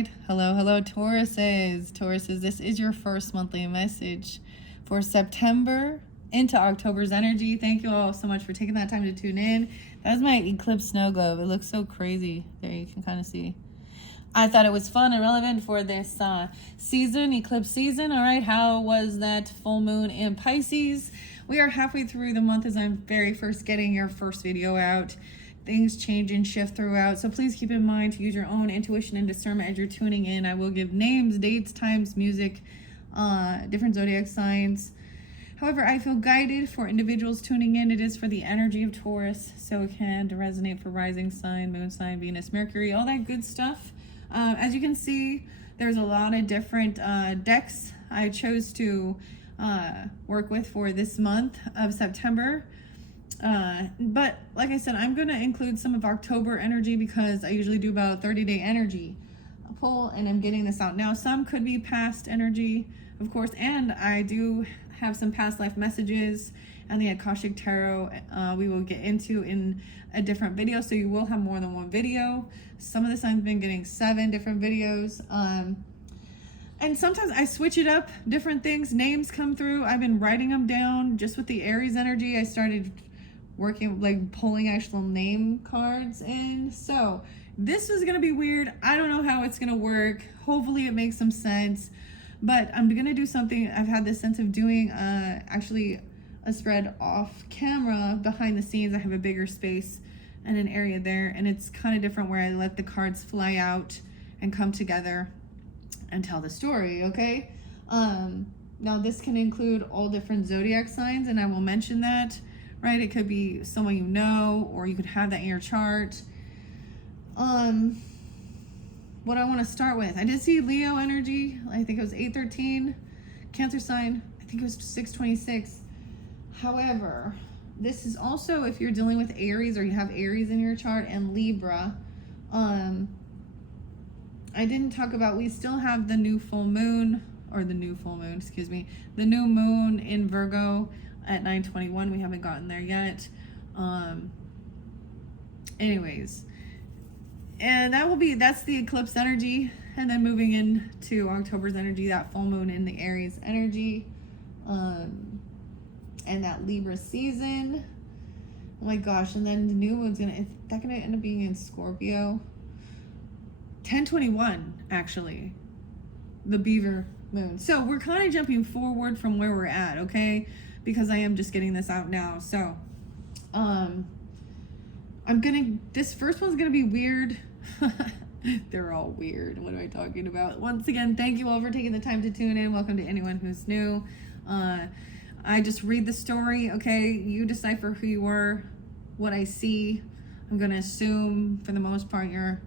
right. Hello, Tauruses. Tauruses, this is your first monthly message for September into October's energy. Thank you all so much for taking that time to tune in. That's my eclipse snow globe. It looks so crazy. There you can kind of see. I thought it was fun and relevant for this season, eclipse season. All right, how was that full moon in Pisces? We are halfway through the month as I'm very first getting your first video out. Things change and shift throughout, so please keep in mind to use your own intuition and discernment as you're tuning in. I will give names, dates, times, music, different zodiac signs. However, I feel guided for individuals tuning in. It is for the energy of Taurus, so it can resonate for rising sign, moon sign, Venus, Mercury, all that good stuff. As you can see, there's a lot of different decks I chose to work with for this month of September. But like I said, I'm going to include some of October energy because I usually do about a 30-day energy pull, and I'm getting this out now. Some could be past energy, of course, and I do have some past life messages and the Akashic Tarot we will get into in a different video, so you will have more than one video. Some of this I've been getting 7 different videos. And sometimes I switch it up, different things, names come through. I've been writing them down just with the Aries energy. I started working, like pulling actual name cards in. So this is gonna be weird. I don't know how it's gonna work. Hopefully it makes some sense, but I'm gonna do something. I've had this sense of doing actually a spread off camera behind the scenes. I have a bigger space and an area there, and it's kind of different where I let the cards fly out and come together and tell the story, okay? Now this can include all different zodiac signs, and I will mention that, right? It could be someone you know, or you could have that in your chart. What I want to start with, I did see Leo energy. I think it was 813. Cancer sign, I think it was 626. However, this is also if you're dealing with Aries or you have Aries in your chart, and Libra. I didn't talk about, we still have the new full moon, or the new full moon, excuse me, the new moon in Virgo at 9:21. We haven't gotten there yet. Anyways, and that's the eclipse energy, and then moving into October's energy, that full moon in the Aries energy, and that Libra season. Oh my gosh, and then the new moon's gonna end up being in Scorpio. 10/21 actually, the beaver moon. So we're kind of jumping forward from where we're at, okay? Because I am just getting this out now. So this first one's gonna be weird. They're all weird. What am I talking about? Once again, thank you all for taking the time to tune in. Welcome to anyone who's new. I just read the story, okay? You decipher who you are, what I see. I'm gonna assume for the most part you're,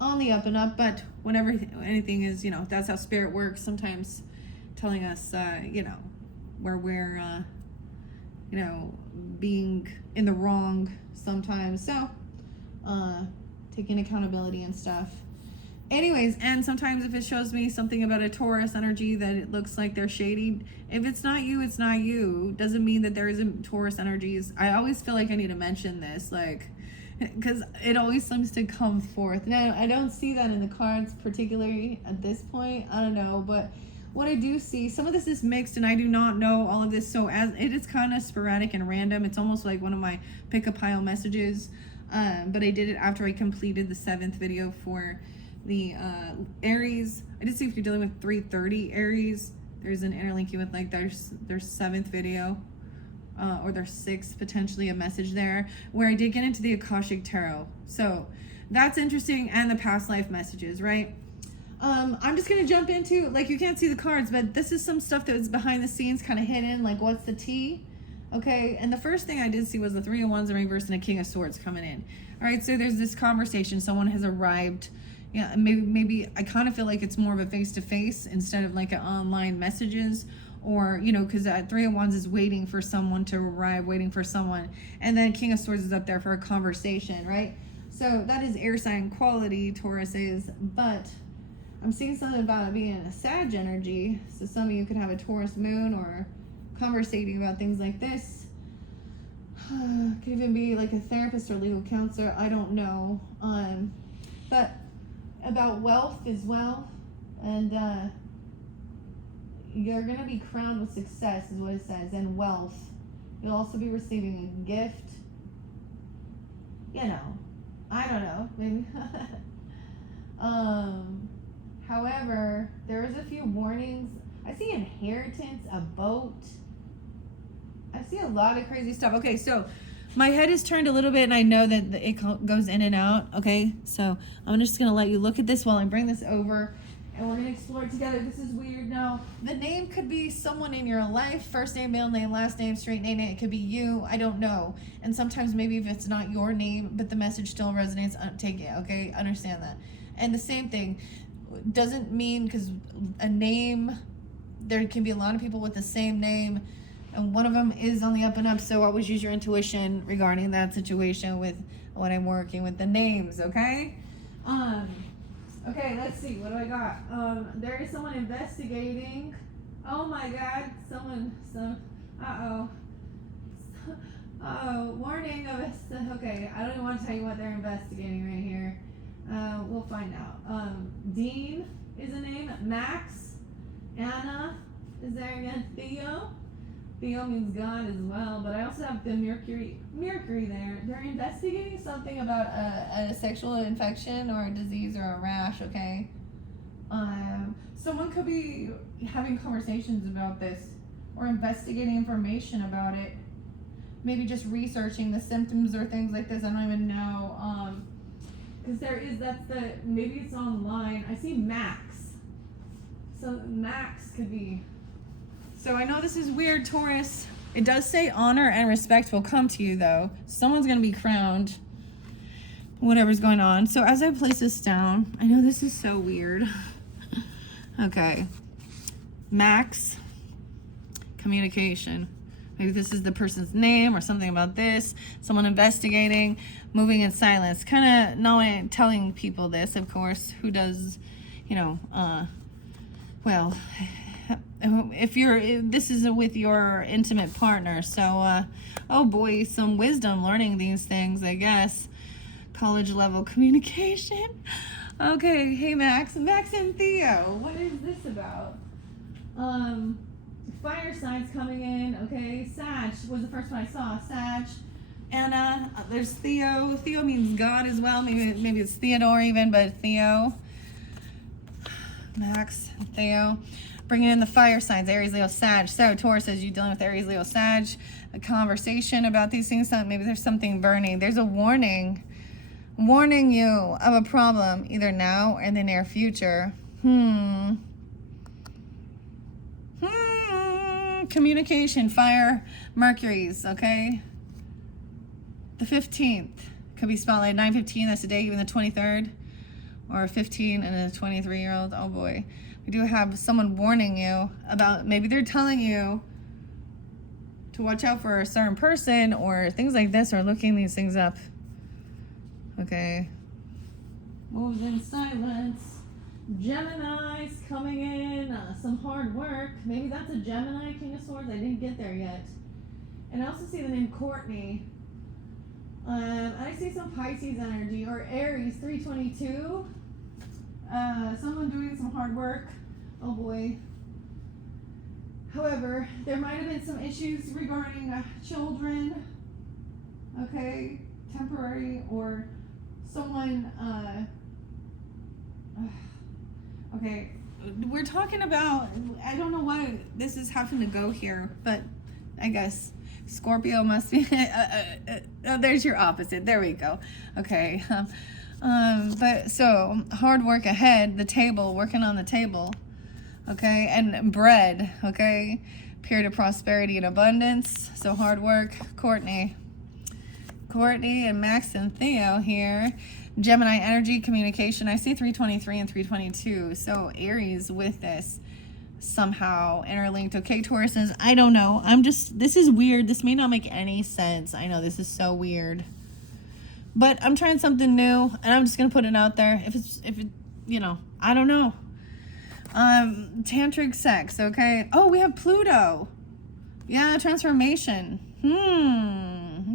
on the up and up, but whenever anything is, that's how spirit works, sometimes telling us, where we're, being in the wrong sometimes. So, taking accountability and stuff. Anyways, and sometimes if it shows me something about a Taurus energy that it looks like they're shady, if it's not you, it's not you. Doesn't mean that there isn't Taurus energies. I always feel like I need to mention this, because it always seems to come forth. Now, I don't see that in the cards particularly at this point. I don't know, but what I do see, some of this is mixed, and I do not know all of this, so as it is kind of sporadic and random. It's almost like one of my pick a pile messages, but I did it after I completed the 7th video for the Aries. I did see if you're dealing with 330 Aries, there's an interlinking with their 7th video, or their 6th, potentially a message there, where I did get into the Akashic Tarot. So that's interesting, and the past life messages, right? I'm just gonna jump into, you can't see the cards, but this is some stuff that was behind the scenes, kind of hidden, what's the tea? Okay, and the first thing I did see was the 3 of Wands in reverse and a King of Swords coming in. All right, so there's this conversation, someone has arrived. Yeah, maybe I kind of feel like it's more of a face-to-face instead of an online messages, or because that 3 of Wands is waiting for someone to arrive, waiting for someone, and then King of Swords is up there for a conversation, right? So that is air sign quality, Taurus is, but I'm seeing something about it being a Sag energy. So some of you could have a Taurus moon or conversating about things like this. Could even be a therapist or legal counselor. I don't know. But about wealth as well. And you're going to be crowned with success is what it says, and wealth. You'll also be receiving a gift. You know, I don't know, maybe. However, there is a few warnings. I see inheritance, a boat. I see a lot of crazy stuff. Okay, so my head is turned a little bit, and I know that it goes in and out. Okay, so I'm just going to let you look at this while I bring this over, and we're going to explore it together. This is weird. Now, the name could be someone in your life. First name, middle name, last name, straight name. It could be you. I don't know. And sometimes maybe if it's not your name, but the message still resonates, take it, okay? Understand that. And the same thing doesn't mean, because a name, there can be a lot of people with the same name, and one of them is on the up and up, so always use your intuition regarding that situation with when I'm working with the names, okay? Okay, let's see, what do I got? There is someone investigating. Oh my God, warning of okay, I don't even want to tell you what they're investigating right here. We'll find out. Dean is a name, Max, Anna is there again, Theo. Theo means God as well, but I also have the Mercury there. They're investigating something about a sexual infection or a disease or a rash, okay? Someone could be having conversations about this or investigating information about it. Maybe just researching the symptoms or things like this. I don't even know. Because maybe it's online. I see Max. So Max could be. So I know this is weird, Taurus. It does say honor and respect will come to you, though. Someone's going to be crowned. Whatever's going on. So as I place this down, I know this is so weird. Okay. Max. Communication. Maybe this is the person's name or something about this. Someone investigating, moving in silence. Kind of telling people this, of course. Who does, well, this is with your intimate partner. So, oh boy, some wisdom learning these things, I guess. College level communication. Okay, hey Max and Theo. What is this about? Fire signs coming in, okay. Sag was the first one I saw. Sag. Anna, there's Theo. Theo means God as well. Maybe it's Theodore even, but Theo. Max, Theo. Bringing in the fire signs, Aries, Leo, Sag. So Taurus says you're dealing with Aries, Leo, Sag. A conversation about these things. Maybe there's something burning. There's a warning you of a problem either now or in the near future. Communication, fire, Mercury's, okay? The 15th could be spotlight. 9/15, that's the day, even the 23rd. Or 15 and a 23-year-old. Oh boy. We do have someone warning you about, maybe they're telling you to watch out for a certain person or things like this, or looking these things up. Okay. Moves in silence. Gemini's coming in. Some hard work. Maybe that's a Gemini, King of Swords. I didn't get there yet. And I also see the name Courtney. I see some Pisces energy, or Aries, 322. Someone doing some hard work. Oh boy. However, there might have been some issues regarding children. Okay, temporary, or someone. Okay, we're talking about. I don't know why this is having to go here, but I guess Scorpio must be. There's your opposite. There we go. Okay. But so hard work ahead, the table, working on the table, okay, and bread, okay, period of prosperity and abundance. So hard work. Courtney and Max and Theo here. Gemini energy, communication. I see 323 and 322. So Aries with this somehow interlinked. Okay, Taurus says, I don't know. This is weird. This may not make any sense. I know this is so weird. But I'm trying something new, and I'm just going to put it out there. If it, I don't know. Tantric sex, okay? Oh, we have Pluto. Yeah, transformation.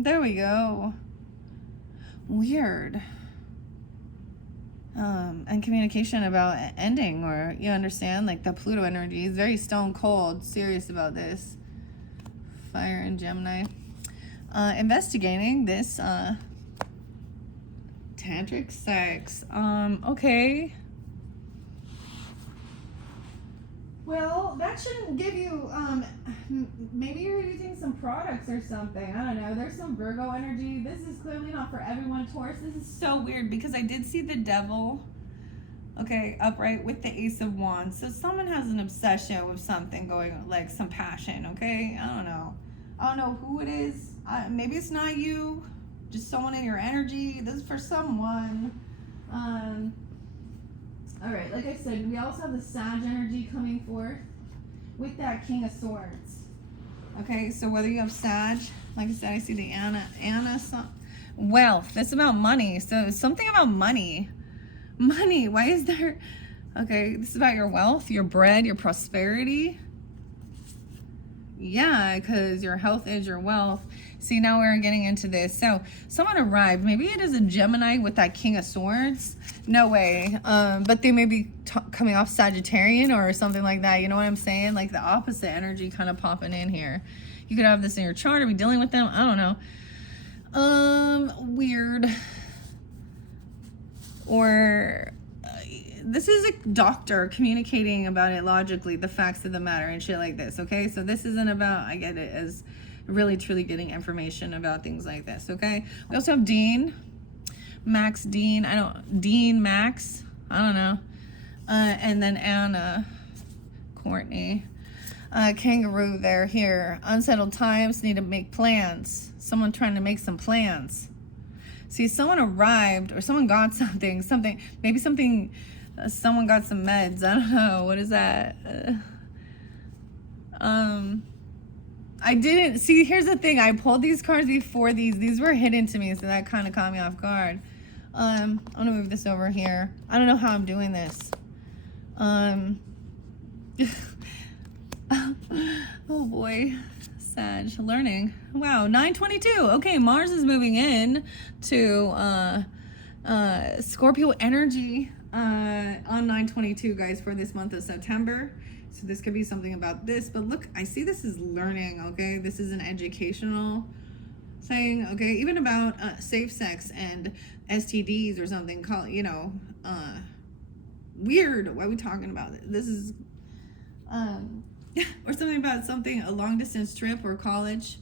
There we go. Weird. And communication about ending, or you understand, like the Pluto energy is very stone cold, serious about this. Fire and Gemini. Investigating this tantric sex. Okay. Well, that shouldn't give you, maybe you're using some products or something. I don't know. There's some Virgo energy. This is clearly not for everyone, Taurus. This is so weird because I did see the devil, okay, upright with the Ace of Wands. So someone has an obsession with something going, like some passion, okay? I don't know. I don't know who it is. Maybe it's not you. Just someone in your energy. This is for someone. All right, like I said, we also have the Sag energy coming forth with that King of Swords. Okay, so whether you have Sag, like I said, I see the Anna, wealth. That's about money. So something about money. Money. Why is there? Okay, this is about your wealth, your bread, your prosperity. Yeah, because your health is your wealth. See, now we're getting into this. So someone arrived. Maybe it is a Gemini with that King of Swords. No way. But they may be coming off Sagittarian or something like that. You know what I'm saying? Like the opposite energy kind of popping in here. You could have this in your chart or be dealing with them. I don't know. Weird. Or this is a doctor communicating about it logically, the facts of the matter and shit like this, okay? So this isn't about, I get it, as really truly getting information about things like this, okay? We also have Dean, Max, Max, I don't know. And then Anna, Courtney, Kangaroo there, here. Unsettled times, need to make plans. Someone trying to make some plans. See, someone arrived or someone got something, maybe something, someone got some meds. I don't know. What is that? I didn't see. Here's the thing. I pulled these cards before these. These were hidden to me, so that kind of caught me off guard. I'm gonna move this over here. I don't know how I'm doing this. Oh boy. Sag, learning. Wow, 922. Okay, Mars is moving in to Scorpio energy on 922, guys, for this month of September. So this could be something about this, but look, I see this is learning, okay? This is an educational thing, okay? Even about safe sex and STDs or something, called, you know, weird. Why are we talking about it? This is or something about something, a long distance trip or college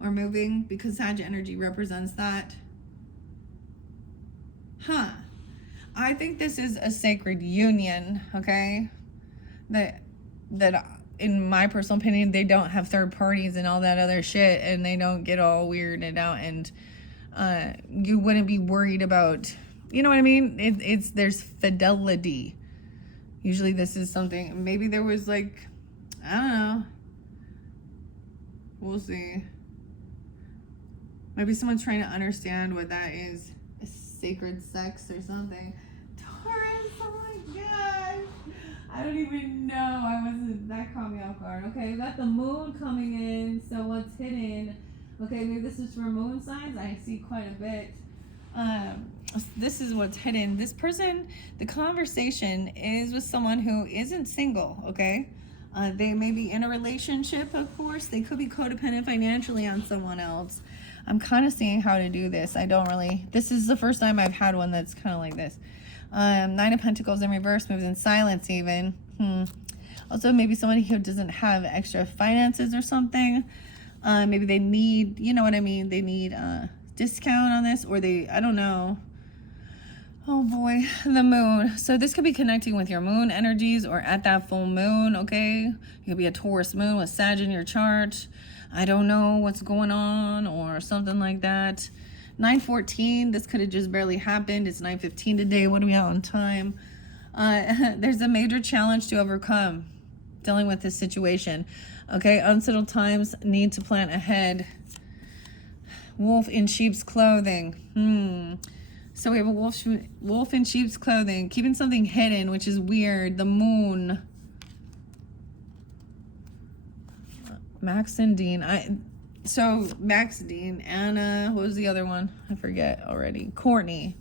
or moving, because Sag energy represents that. I think this is a sacred union, okay? That in my personal opinion, they don't have third parties and all that other shit, and they don't get all weirded out, and you wouldn't be worried about, you know what I mean? There's fidelity. Usually this is something, maybe there was like, I don't know. We'll see. Maybe someone's trying to understand what that is. A sacred sex or something. Taurus, oh my god. I don't even know. That caught me off guard. Okay, we got the moon coming in. So what's hidden? Okay, maybe this is for moon signs. I see quite a bit. This is what's hidden. This person, the conversation is with someone who isn't single, okay? They may be in a relationship, of course. They could be codependent financially on someone else. I'm kind of seeing how to do this. This is the first time I've had one that's kind of like this. Nine of Pentacles in reverse, moves in silence even. Also, maybe somebody who doesn't have extra finances or something. Maybe they need, you know what I mean? They need a discount on this, or I don't know. Oh boy, the moon. So this could be connecting with your moon energies or at that full moon, okay? It could be a Taurus moon with Sag in your chart. I don't know what's going on or something like that. 9:14, this could have just barely happened. It's 9:15 today. What are we out on time? There's a major challenge to overcome dealing with this situation. Okay, unsettled times, need to plan ahead. Wolf in sheep's clothing. So we have a wolf in sheep's clothing, keeping something hidden, which is weird. The moon. Max and Dean. Max, Dean, Anna. What was the other one? I forget already. Courtney.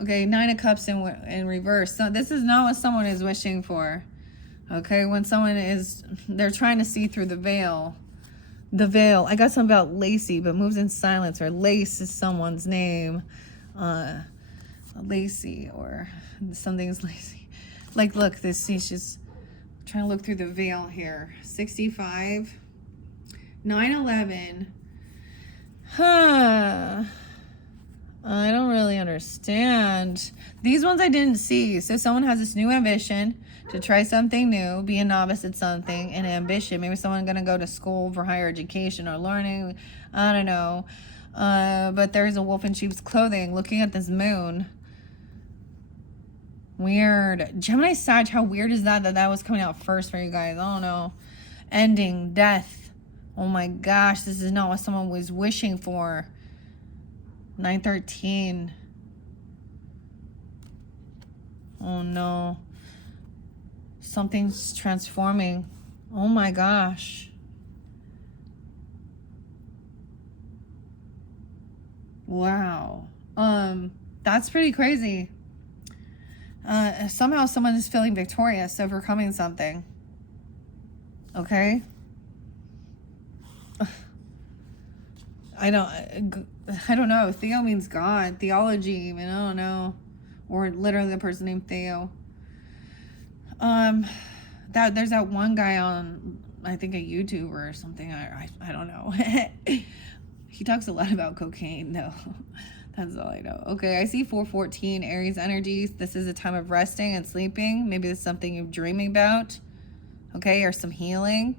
Okay, 9 of Cups in reverse. So this is not what someone is wishing for. Okay, when someone is, they're trying to see through the veil. The veil. I got something about Lacey, but moves in silence, or Lace is someone's name. Lacey, or something's Lacey. Like, look, this, she's just trying to look through the veil here. 65. 9/11. Huh. I don't really understand. These ones I didn't see. So someone has this new ambition to try something new, be a novice at something, an ambition. Maybe someone going to go to school for higher education or learning. I don't know. But there's a wolf in sheep's clothing looking at this moon. Weird. Gemini Sag, how weird is that was coming out first for you guys? I don't know. Ending, death. Oh my gosh, this is not what someone was wishing for. 9/13. Oh no. Something's transforming. Oh my gosh. Wow. That's pretty crazy. Somehow someone is feeling victorious, overcoming something. Okay? I don't know. Theo means God. Theology, even. I don't know. Or literally the person named Theo. There's that one guy on, I think, a YouTuber or something. I don't know. He talks a lot about cocaine, though. That's all I know. Okay, I see 4/14 Aries energies. This is a time of resting and sleeping. Maybe it's something you're dreaming about. Okay, or some healing.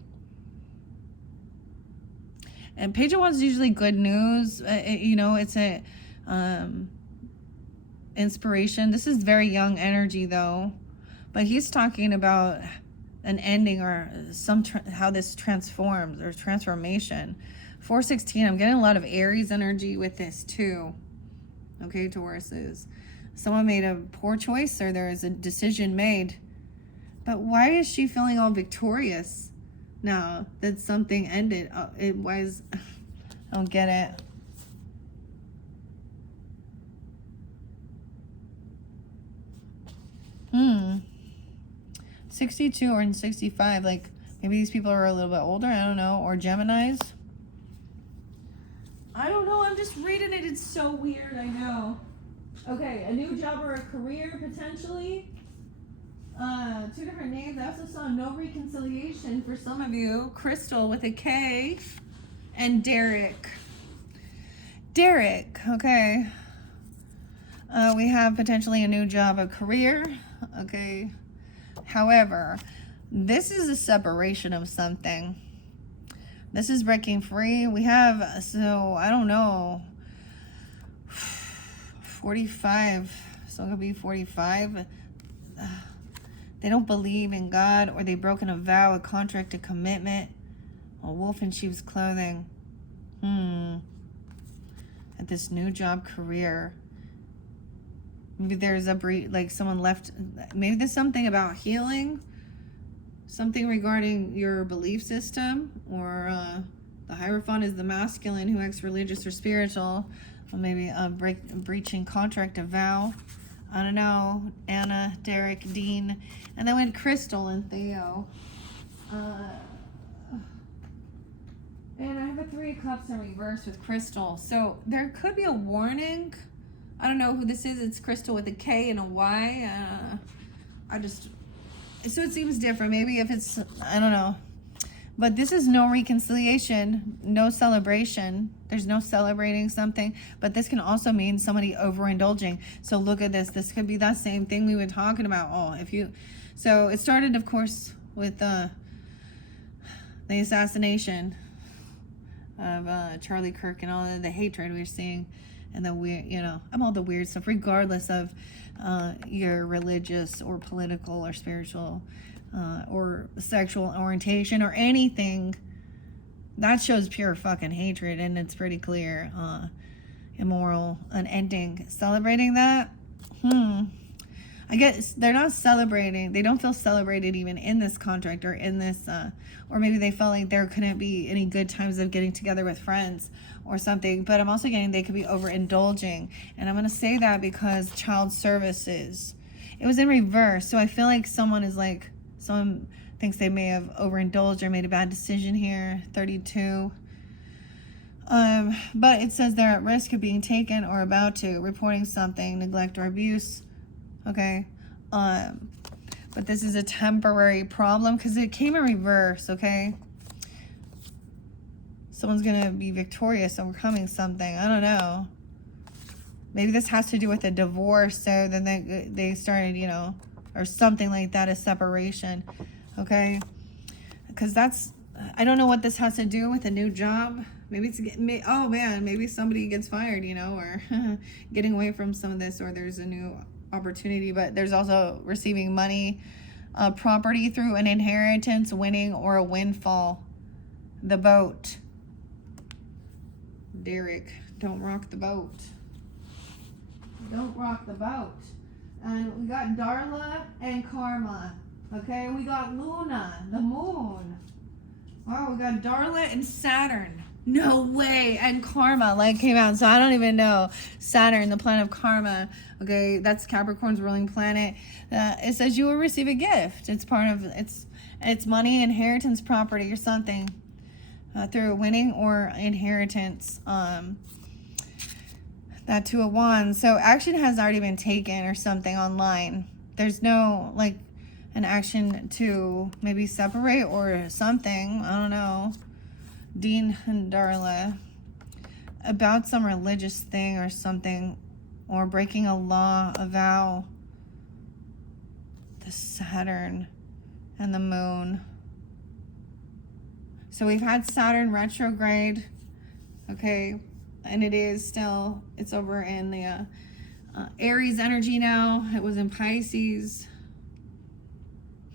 And Page of Wands is usually good news. It's a inspiration. This is very young energy, though. But he's talking about an ending or how this transforms or transformation. 4/16, I'm getting a lot of Aries energy with this, too. Okay, Tauruses. Someone made a poor choice or there is a decision made. But why is she feeling all victorious now that something ended? It was, I don't get it. Hmm. 62 or in 65, like maybe these people are a little bit older, I don't know, or Geminis. I don't know, I'm just reading it, it's so weird, I know. Okay, a new job or a career, potentially. Two different names. I also saw no reconciliation for some of you. Crystal with a K. And Derek. Derek, okay. We have potentially a new job, a career. Okay. However, this is a separation of something. This is breaking free. We have, so I don't know, 45. So it could be 45. They don't believe in God, or they've broken a vow, a contract, a commitment. A wolf in sheep's clothing. At this new job, career. Maybe there's like someone left. Maybe there's something about healing. Something regarding your belief system. Or the Hierophant is the masculine who acts religious or spiritual. Or maybe breaching contract, a vow. I don't know. Anna, Derek, Dean. And then went Crystal and Theo. And I have a 3 of Cups in reverse with Crystal. So there could be a warning. I don't know who this is. It's Crystal with a K and a Y. So it seems different. Maybe if it's, I don't know. But this is no reconciliation, no celebration. There's no celebrating something. But this can also mean somebody overindulging. So look at this. This could be that same thing we were talking about. So it started, of course, with the assassination of Charlie Kirk and all the hatred we're seeing. And the weird, all the weird stuff, regardless of your religious or political or spiritual or sexual orientation or anything. That shows pure fucking hatred, and it's pretty clear. Immoral, an ending. Celebrating that? I guess they're not celebrating. They don't feel celebrated even in this contract or in this, or maybe they felt like there couldn't be any good times of getting together with friends or something. But I'm also getting they could be overindulging. And I'm going to say that because child services, it was in reverse. So I feel like someone thinks they may have overindulged or made a bad decision here. 32. But it says they're at risk of being taken or about to, reporting something, neglect or abuse. Okay. But this is a temporary problem because it came in reverse. Okay. Someone's going to be victorious, overcoming something. I don't know. Maybe this has to do with a divorce. So then they started, you know, or something like that, a separation. Okay. Because I don't know what this has to do with a new job. Maybe it's, oh man, maybe somebody gets fired, you know, or getting away from some of this, or there's a new opportunity. But there's also receiving money, property through an inheritance, winning, or a windfall. The boat. Derek, don't rock the boat. Don't rock the boat. And we got Darla and Karma. Okay, we got Luna, the moon. Wow, we got Darla and Saturn. No way. And Karma came out. So I don't even know. Saturn, the planet of karma. Okay, that's Capricorn's ruling planet. It says you will receive a gift. It's part of it's money, inheritance, property, or something through winning or inheritance. That Two of Wands. So action has already been taken or something online. There's no an action to maybe separate or something. I don't know. Dean and Darla, about some religious thing or something, or breaking a law, a vow. The Saturn and the moon. So we've had Saturn retrograde, okay, and it's over in the Aries energy now. It was in Pisces.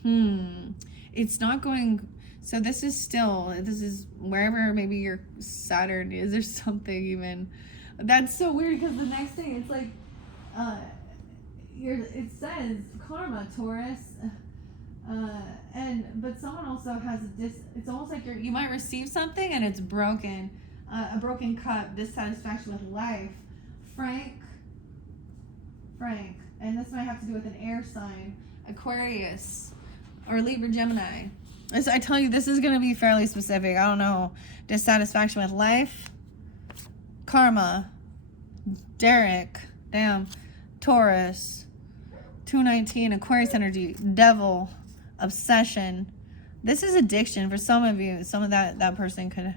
It's not going. So this is wherever maybe your Saturn is or something even. That's so weird because the next thing it's like, it says karma, Taurus, but someone also has it's almost like you might receive something and it's broken, a broken cup, dissatisfaction with life. Frank, and this might have to do with an air sign, Aquarius, or Libra, Gemini. So I tell you, this is going to be fairly specific. I don't know. Dissatisfaction with life. Karma. Derek. Damn. Taurus. 219. Aquarius energy. Devil. Obsession. This is addiction for some of you. Some of that person could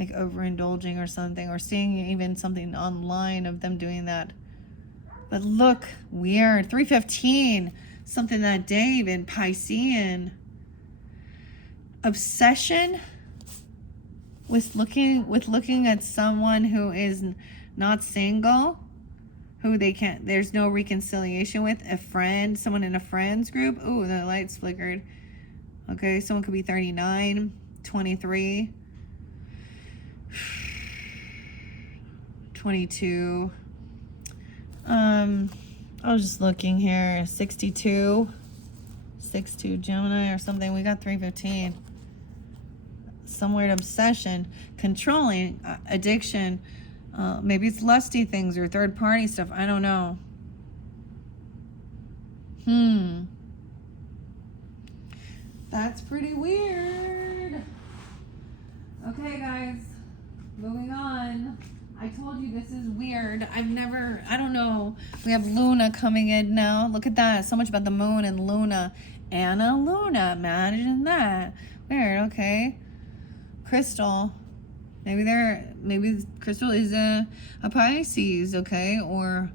overindulging or something, or seeing even something online of them doing that. But look, weird. 315. Something that day even. Piscean. Obsession with looking at someone who is not single, who there's no reconciliation with, a friend, someone in a friends group. Ooh, the lights flickered. Okay, someone could be 39, 23, 22. I was just looking here. 62 Gemini or something. We got 315. Some weird obsession, controlling, addiction. Maybe it's lusty things or third party stuff. I don't know. That's pretty weird. Okay, guys. Moving on. I told you this is weird. I don't know. We have Luna coming in now. Look at that. So much about the moon and Luna. Anna Luna. Imagine that. Weird. Okay. Crystal. Maybe Crystal is a Pisces. Okay. Or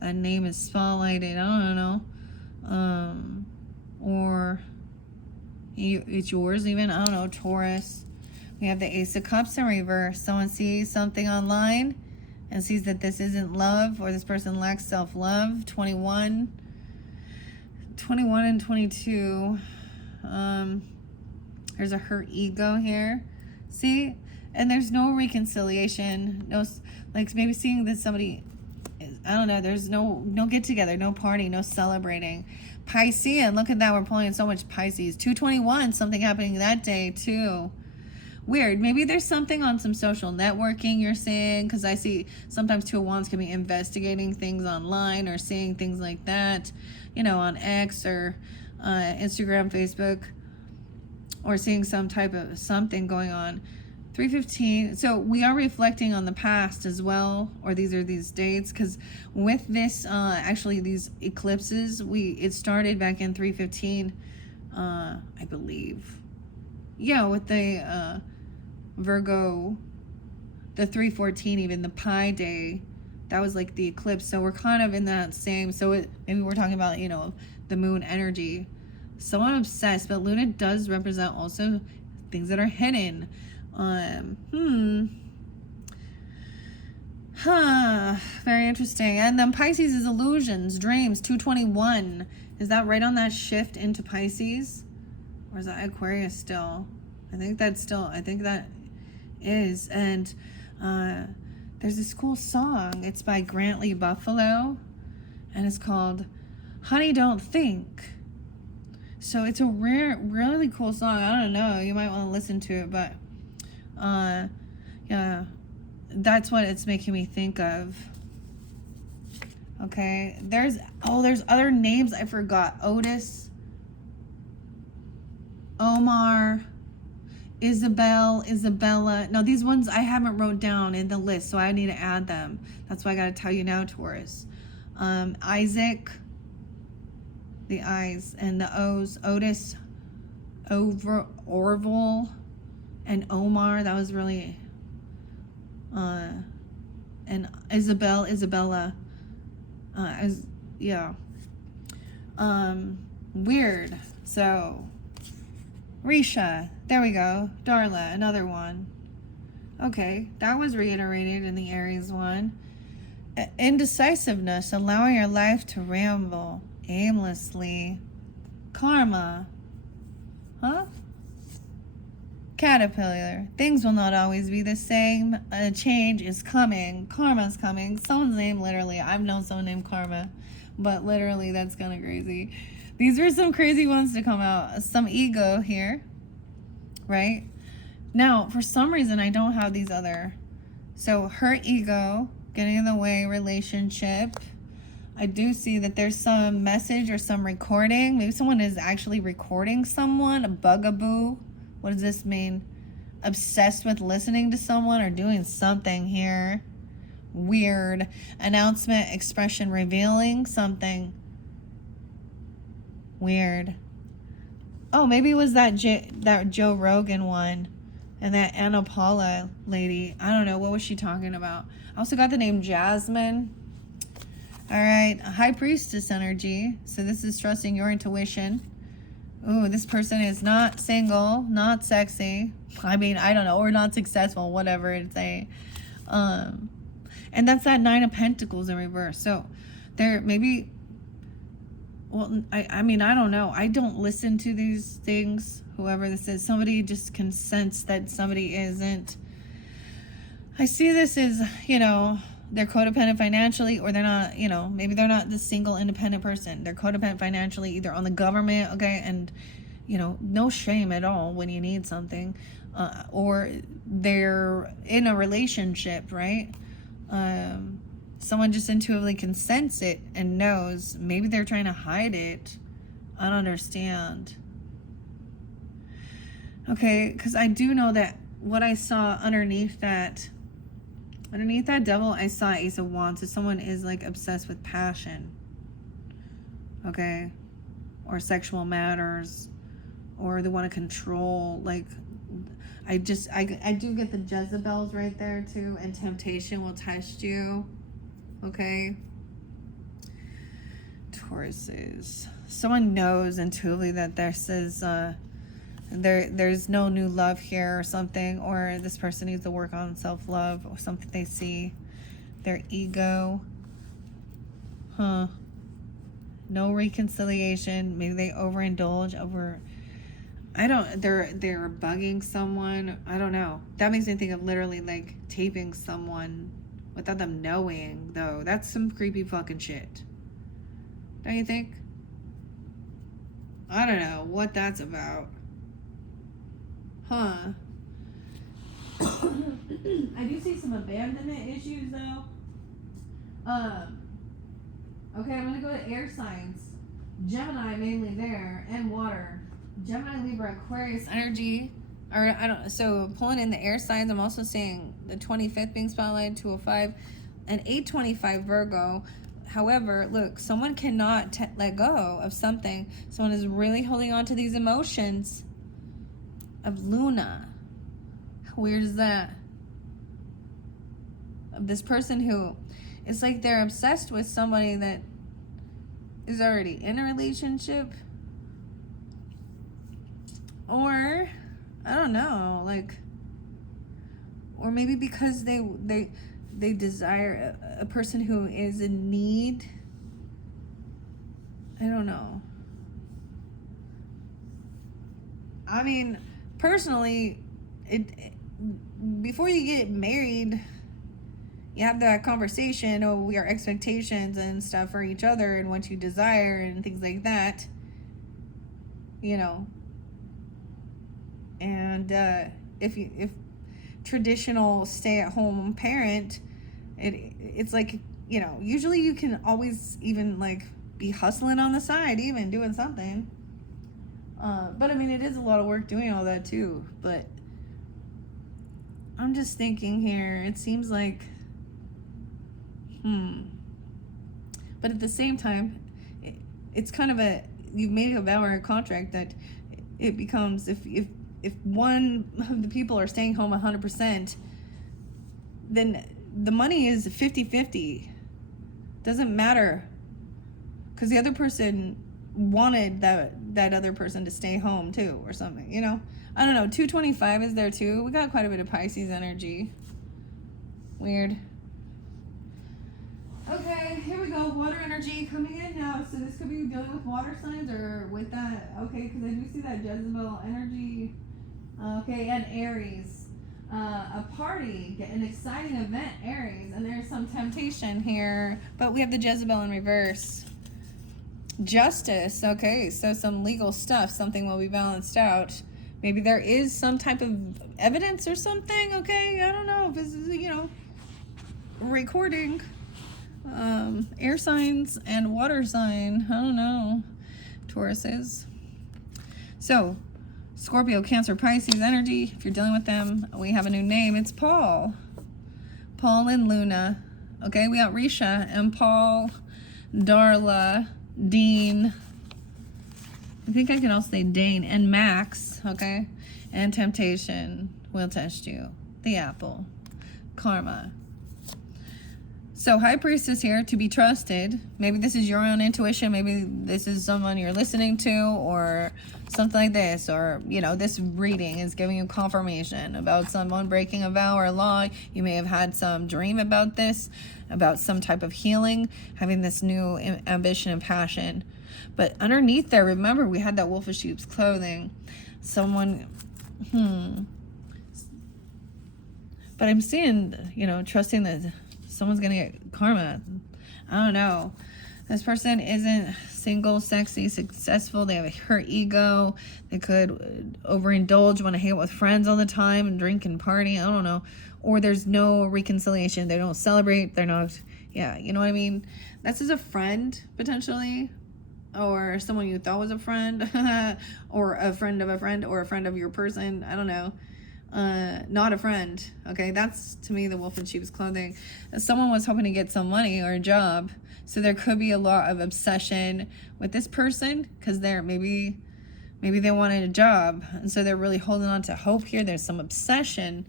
that name is spotlighted. I don't know. Or it's yours even. I don't know. Taurus. We have the Ace of Cups in reverse. Someone sees something online and sees that this isn't love, or this person lacks self-love. 21 and 22. There's a hurt ego here. See? And there's no reconciliation. No, maybe seeing that somebody I don't know, there's no get together, no party, no celebrating. Piscean, look at that, we're pulling in so much Pisces. 221, something happening that day too. Weird. Maybe there's something on some social networking you're seeing, because I see sometimes Two of Wands can be investigating things online or seeing things like that, you know, on X or Instagram, Facebook, or seeing some type of something going on. 315. So we are reflecting on the past as well, or these are these dates, because with this actually these eclipses, it started back in 315, I believe. Yeah, with the Virgo, the 314, even the Pi Day, that was like the eclipse. So we're kind of in that same, so maybe we're talking about, you know, the moon energy. Somewhat obsessed, but Luna does represent also things that are hidden. Very interesting. And then Pisces is illusions, dreams. 221. Is that right on that shift into Pisces? Or is that Aquarius still? I think that is. And there's this cool song. It's by Grantley Buffalo, and it's called Honey Don't Think. So it's a really cool song. I don't know, you might want to listen to it, but yeah, that's what it's making me think of. Okay, there's other names I forgot. Otis, Omar, Isabella. No, these ones I haven't wrote down in the list, so I need to add them. That's why I got to tell you now, Taurus. Isaac, the I's and the O's. Otis, Orville, and Omar. That was really and Isabella. Yeah. Weird. So Risha, there we go. Darla, another one. Okay, that was reiterated in the Aries one. Indecisiveness, allowing your life to ramble aimlessly. Karma. Huh? Caterpillar. Things will not always be the same. A change is coming. Karma's coming. Someone's name, literally. I've known someone named Karma, but literally that's kind of crazy. These were some crazy ones to come out. Some ego here, right? Now, for some reason, I don't have these other. So, hurt ego, getting in the way, relationship. I do see that there's some message or some recording. Maybe someone is actually recording someone. A bugaboo. What does this mean? Obsessed with listening to someone or doing something here. Weird. Announcement, expression, revealing something. Weird. Oh, maybe it was that Joe Rogan one and that Anna Paula lady. I don't know. What was she talking about? I also got the name Jasmine. All right. High Priestess energy. So this is trusting your intuition. Ooh, this person is not single, not sexy. I mean, I don't know. Or not successful, whatever it's a. And that's that Nine of Pentacles in reverse. So there maybe... Well, I mean, I don't know. I don't listen to these things, whoever this is. Somebody just can sense that somebody isn't. I see this as, you know, they're codependent financially, or they're not, you know, maybe they're not the single independent person. They're codependent financially, either on the government, okay, and, you know, no shame at all when you need something. Or they're in a relationship, right? Someone just intuitively can sense it and knows. Maybe they're trying to hide it. I don't understand. Okay, because I do know that what I saw underneath that devil, I saw Ace of Wands. So someone is like obsessed with passion. Okay? Or sexual matters. Or they want to control. Like, I do get the Jezebels right there too. And temptation will test you. Okay, Tauruses. Someone knows intuitively that this is there's no new love here or something, or this person needs to work on self-love or something. They see their ego. No reconciliation. Maybe they overindulge over. They're bugging someone. I don't know. That makes me think of literally like taping someone without them knowing, though. That's some creepy fucking shit. Don't you think? I don't know what that's about. Huh. I do see some abandonment issues, though. Okay, I'm gonna go to air signs. Gemini mainly there, and water. Gemini, Libra, Aquarius energy. Or I don't. So pulling in the air signs, I'm also seeing the 25th being spotlighted, 205, and 825 Virgo. However, look, someone cannot let go of something. Someone is really holding on to these emotions of Luna. How weird is that? Of this person who, it's like they're obsessed with somebody that is already in a relationship. Or, I don't know, like, or maybe because they desire a person who is in need. I don't know. I mean, personally, before you get married, you have that conversation. Oh, we are expectations and stuff for each other and what you desire and things like that. You know. And if traditional stay-at-home parent, it's like, you know, usually you can always even like be hustling on the side, even doing something. But I mean, it is a lot of work doing all that too. But I'm just thinking here, it seems like, but at the same time, it's kind of you've made a vow or a contract that it becomes, if one of the people are staying home 100%, then the money is 50-50. Doesn't matter. Because the other person wanted that other person to stay home too, or something, you know? I don't know, 225 is there too. We got quite a bit of Pisces energy. Weird. Okay, here we go. Water energy coming in now. So this could be dealing with water signs or with that. Okay, because I do see that Jezebel energy. Okay, and Aries. A party, an exciting event, Aries. And there's some temptation here. But we have the Jezebel in reverse. Justice. Okay, so some legal stuff. Something will be balanced out. Maybe there is some type of evidence or something. Okay, I don't know if this is, you know, recording. Air signs and water sign. I don't know. Tauruses. So, Scorpio, Cancer, Pisces energy. If you're dealing with them, we have a new name. It's Paul. Paul and Luna. Okay, we got Risha and Paul, Darla, Dean. I think I can also say Dane and Max. Okay, and Temptation will test you. The Apple. Karma. So High Priestess here, to be trusted. Maybe this is your own intuition. Maybe this is someone you're listening to or something like this. Or, you know, this reading is giving you confirmation about someone breaking a vow or a law. You may have had some dream about this, about some type of healing, having this new ambition and passion. But underneath there, remember, we had that wolf in sheep's clothing. Someone, But I'm seeing, you know, trusting that someone's gonna get karma. I don't know. This person isn't single, sexy, successful. They have a hurt ego. They could overindulge, want to hang out with friends all the time and drink and party. I don't know. Or there's no reconciliation. They don't celebrate. They're not, yeah, you know what I mean? This is a friend, potentially. Or someone you thought was a friend. Or a friend of a friend. Or a friend of your person. I don't know. Not a friend. Okay, that's to me the wolf in sheep's clothing. Someone was hoping to get some money or a job, so there could be a lot of obsession with this person because they're maybe they wanted a job, and so they're really holding on to hope here. There's some obsession,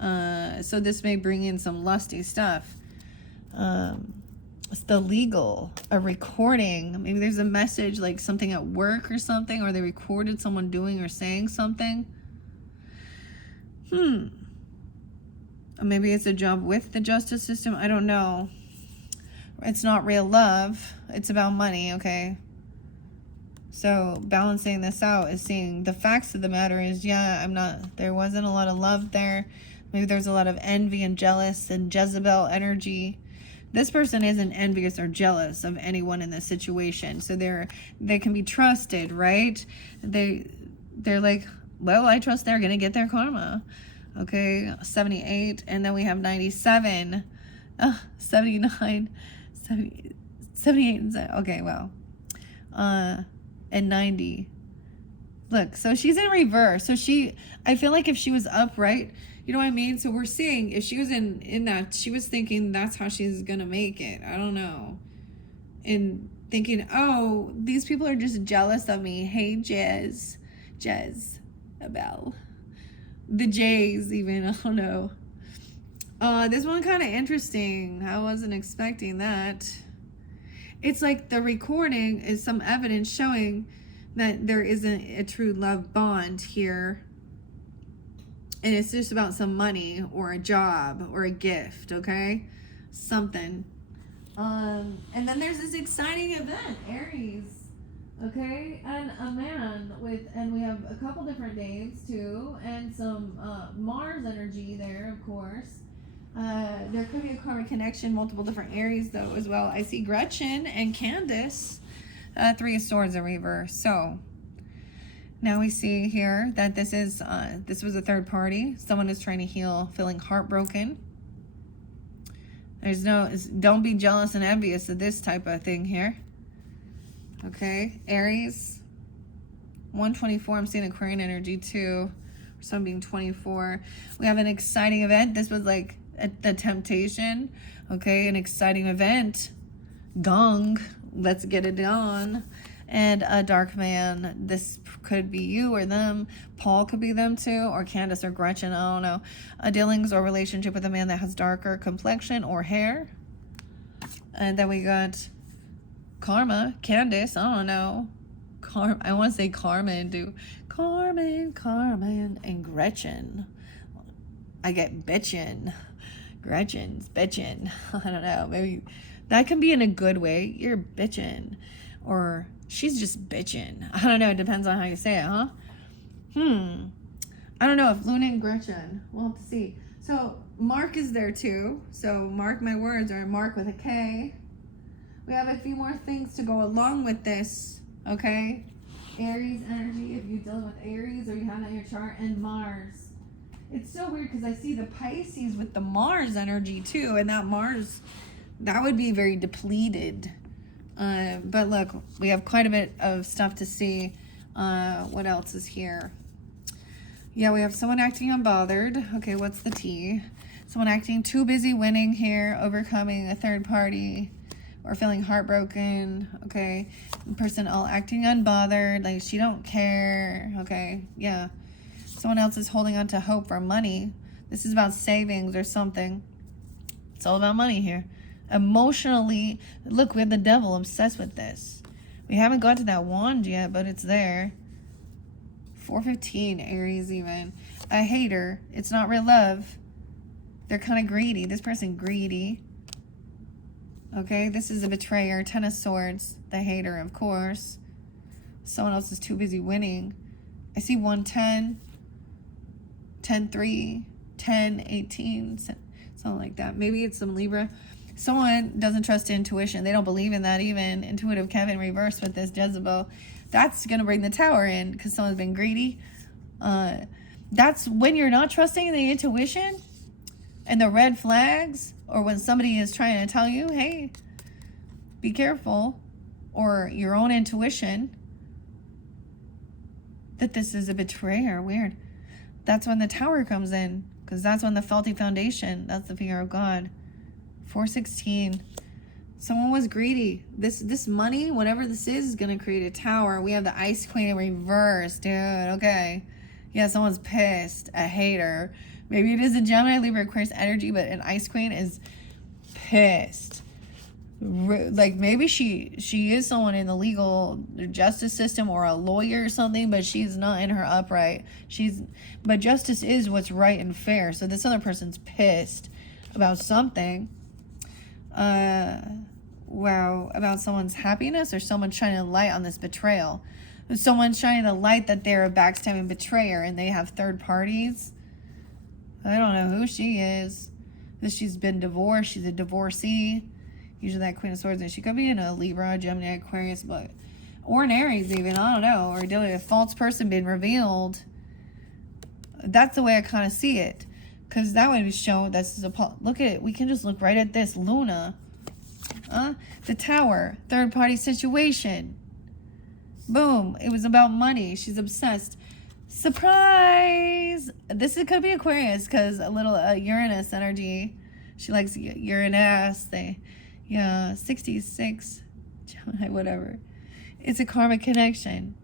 so this may bring in some lusty stuff. It's the legal, a recording. Maybe there's a message like something at work or something, or they recorded someone doing or saying something. Maybe it's a job with the justice system. I don't know. It's not real love. It's about money, okay? So balancing this out is seeing the facts of the matter is, yeah, there wasn't a lot of love there. Maybe there's a lot of envy and jealous and Jezebel energy. This person isn't envious or jealous of anyone in this situation. So they can be trusted, right? They're like, well, I trust they're going to get their karma. Okay, 78. And then we have 97. 79. 78. Okay, well. And 90. Look, so she's in reverse. So I feel like if she was upright, you know what I mean? So we're seeing if she was in that, she was thinking that's how she's going to make it. I don't know. And thinking, oh, these people are just jealous of me. Hey, Jezebel. The J's even, I don't know. This one kind of interesting. I wasn't expecting that. It's like the recording is some evidence showing that there isn't a true love bond here. And it's just about some money or a job or a gift, okay? Something. And then there's this exciting event, Aries. Okay, and a man and we have a couple different days too, and some Mars energy there, of course. There could be a karmic connection, multiple different Aries though as well. I see Gretchen and Candace, 3 of Swords in reverse. So now we see here that this was a third party. Someone is trying to heal, feeling heartbroken. Don't be jealous and envious of this type of thing here. Okay, Aries, 124. I'm seeing Aquarian energy too. Sun being 24. We have an exciting event. This was like the temptation. Okay, an exciting event. Gong. Let's get it on. And a dark man. This could be you or them. Paul could be them too, or Candace or Gretchen. I don't know. A dealings or relationship with a man that has darker complexion or hair. And then we got Karma, Candace, I don't know. I want to say Carmen, too. Carmen, and Gretchen. I get bitchin'. Gretchen's bitchin'. I don't know. Maybe that can be in a good way. You're bitchin'. Or she's just bitchin'. I don't know. It depends on how you say it, huh? I don't know if Luna and Gretchen. We'll have to see. So Mark is there, too. So mark my words, or Mark with a K. We have a few more things to go along with this, okay? Aries energy, if you're dealing with Aries or you have that in your chart, and Mars. It's so weird because I see the Pisces with the Mars energy too, and that Mars, that would be very depleted. But look, we have quite a bit of stuff to see. What else is here? Yeah, we have someone acting unbothered. Okay, what's the T? Someone acting too busy winning here, overcoming a third party. Or feeling heartbroken, okay? The person all acting unbothered, like she don't care, okay? Yeah. Someone else is holding on to hope for money. This is about savings or something. It's all about money here. Emotionally, look, we have the devil obsessed with this. We haven't got to that wand yet, but it's there. 415, Aries even. A hater. It's not real love. They're kind of greedy. This person greedy. Okay, this is a betrayer. 10 of Swords. The hater, of course. Someone else is too busy winning. I see 110, 10-3, 10-18, something like that. Maybe it's some Libra. Someone doesn't trust intuition. They don't believe in that even. Intuitive Kevin reversed with this Jezebel. That's going to bring the Tower in because someone's been greedy. That's when you're not trusting the intuition and the red flags, or when somebody is trying to tell you, hey, be careful, or your own intuition, that this is a betrayer. Weird. That's when the Tower comes in, because that's when the faulty foundation, that's the finger of God. 416. Someone was greedy. This money, whatever this is going to create a Tower. We have the Ice Queen in reverse, dude. Okay. Yeah, someone's pissed. A hater. Maybe it is a Gemini, Libra, Aquarius energy, but an Ice Queen is pissed. Like maybe she is someone in the legal justice system or a lawyer or something, but she's not in her upright. But justice is what's right and fair. So this other person's pissed about something. Wow, about someone's happiness, or someone shining a light on this betrayal. Someone shining a light that they're a backstabbing betrayer and they have third parties. I don't know who she is. She's been divorced. She's a divorcee. Usually that Queen of Swords. And she could be in a Libra, Gemini, Aquarius, but or an Aries even. I don't know. Or dealing with a false person being revealed. That's the way I kind of see it. Because that would be shown. This is a... Look at it. We can just look right at this. Luna. The Tower. Third party situation. Boom. It was about money. She's obsessed. Surprise! This could be Aquarius because a little Uranus energy. She likes Uranus. 66. Whatever. It's a karmic connection.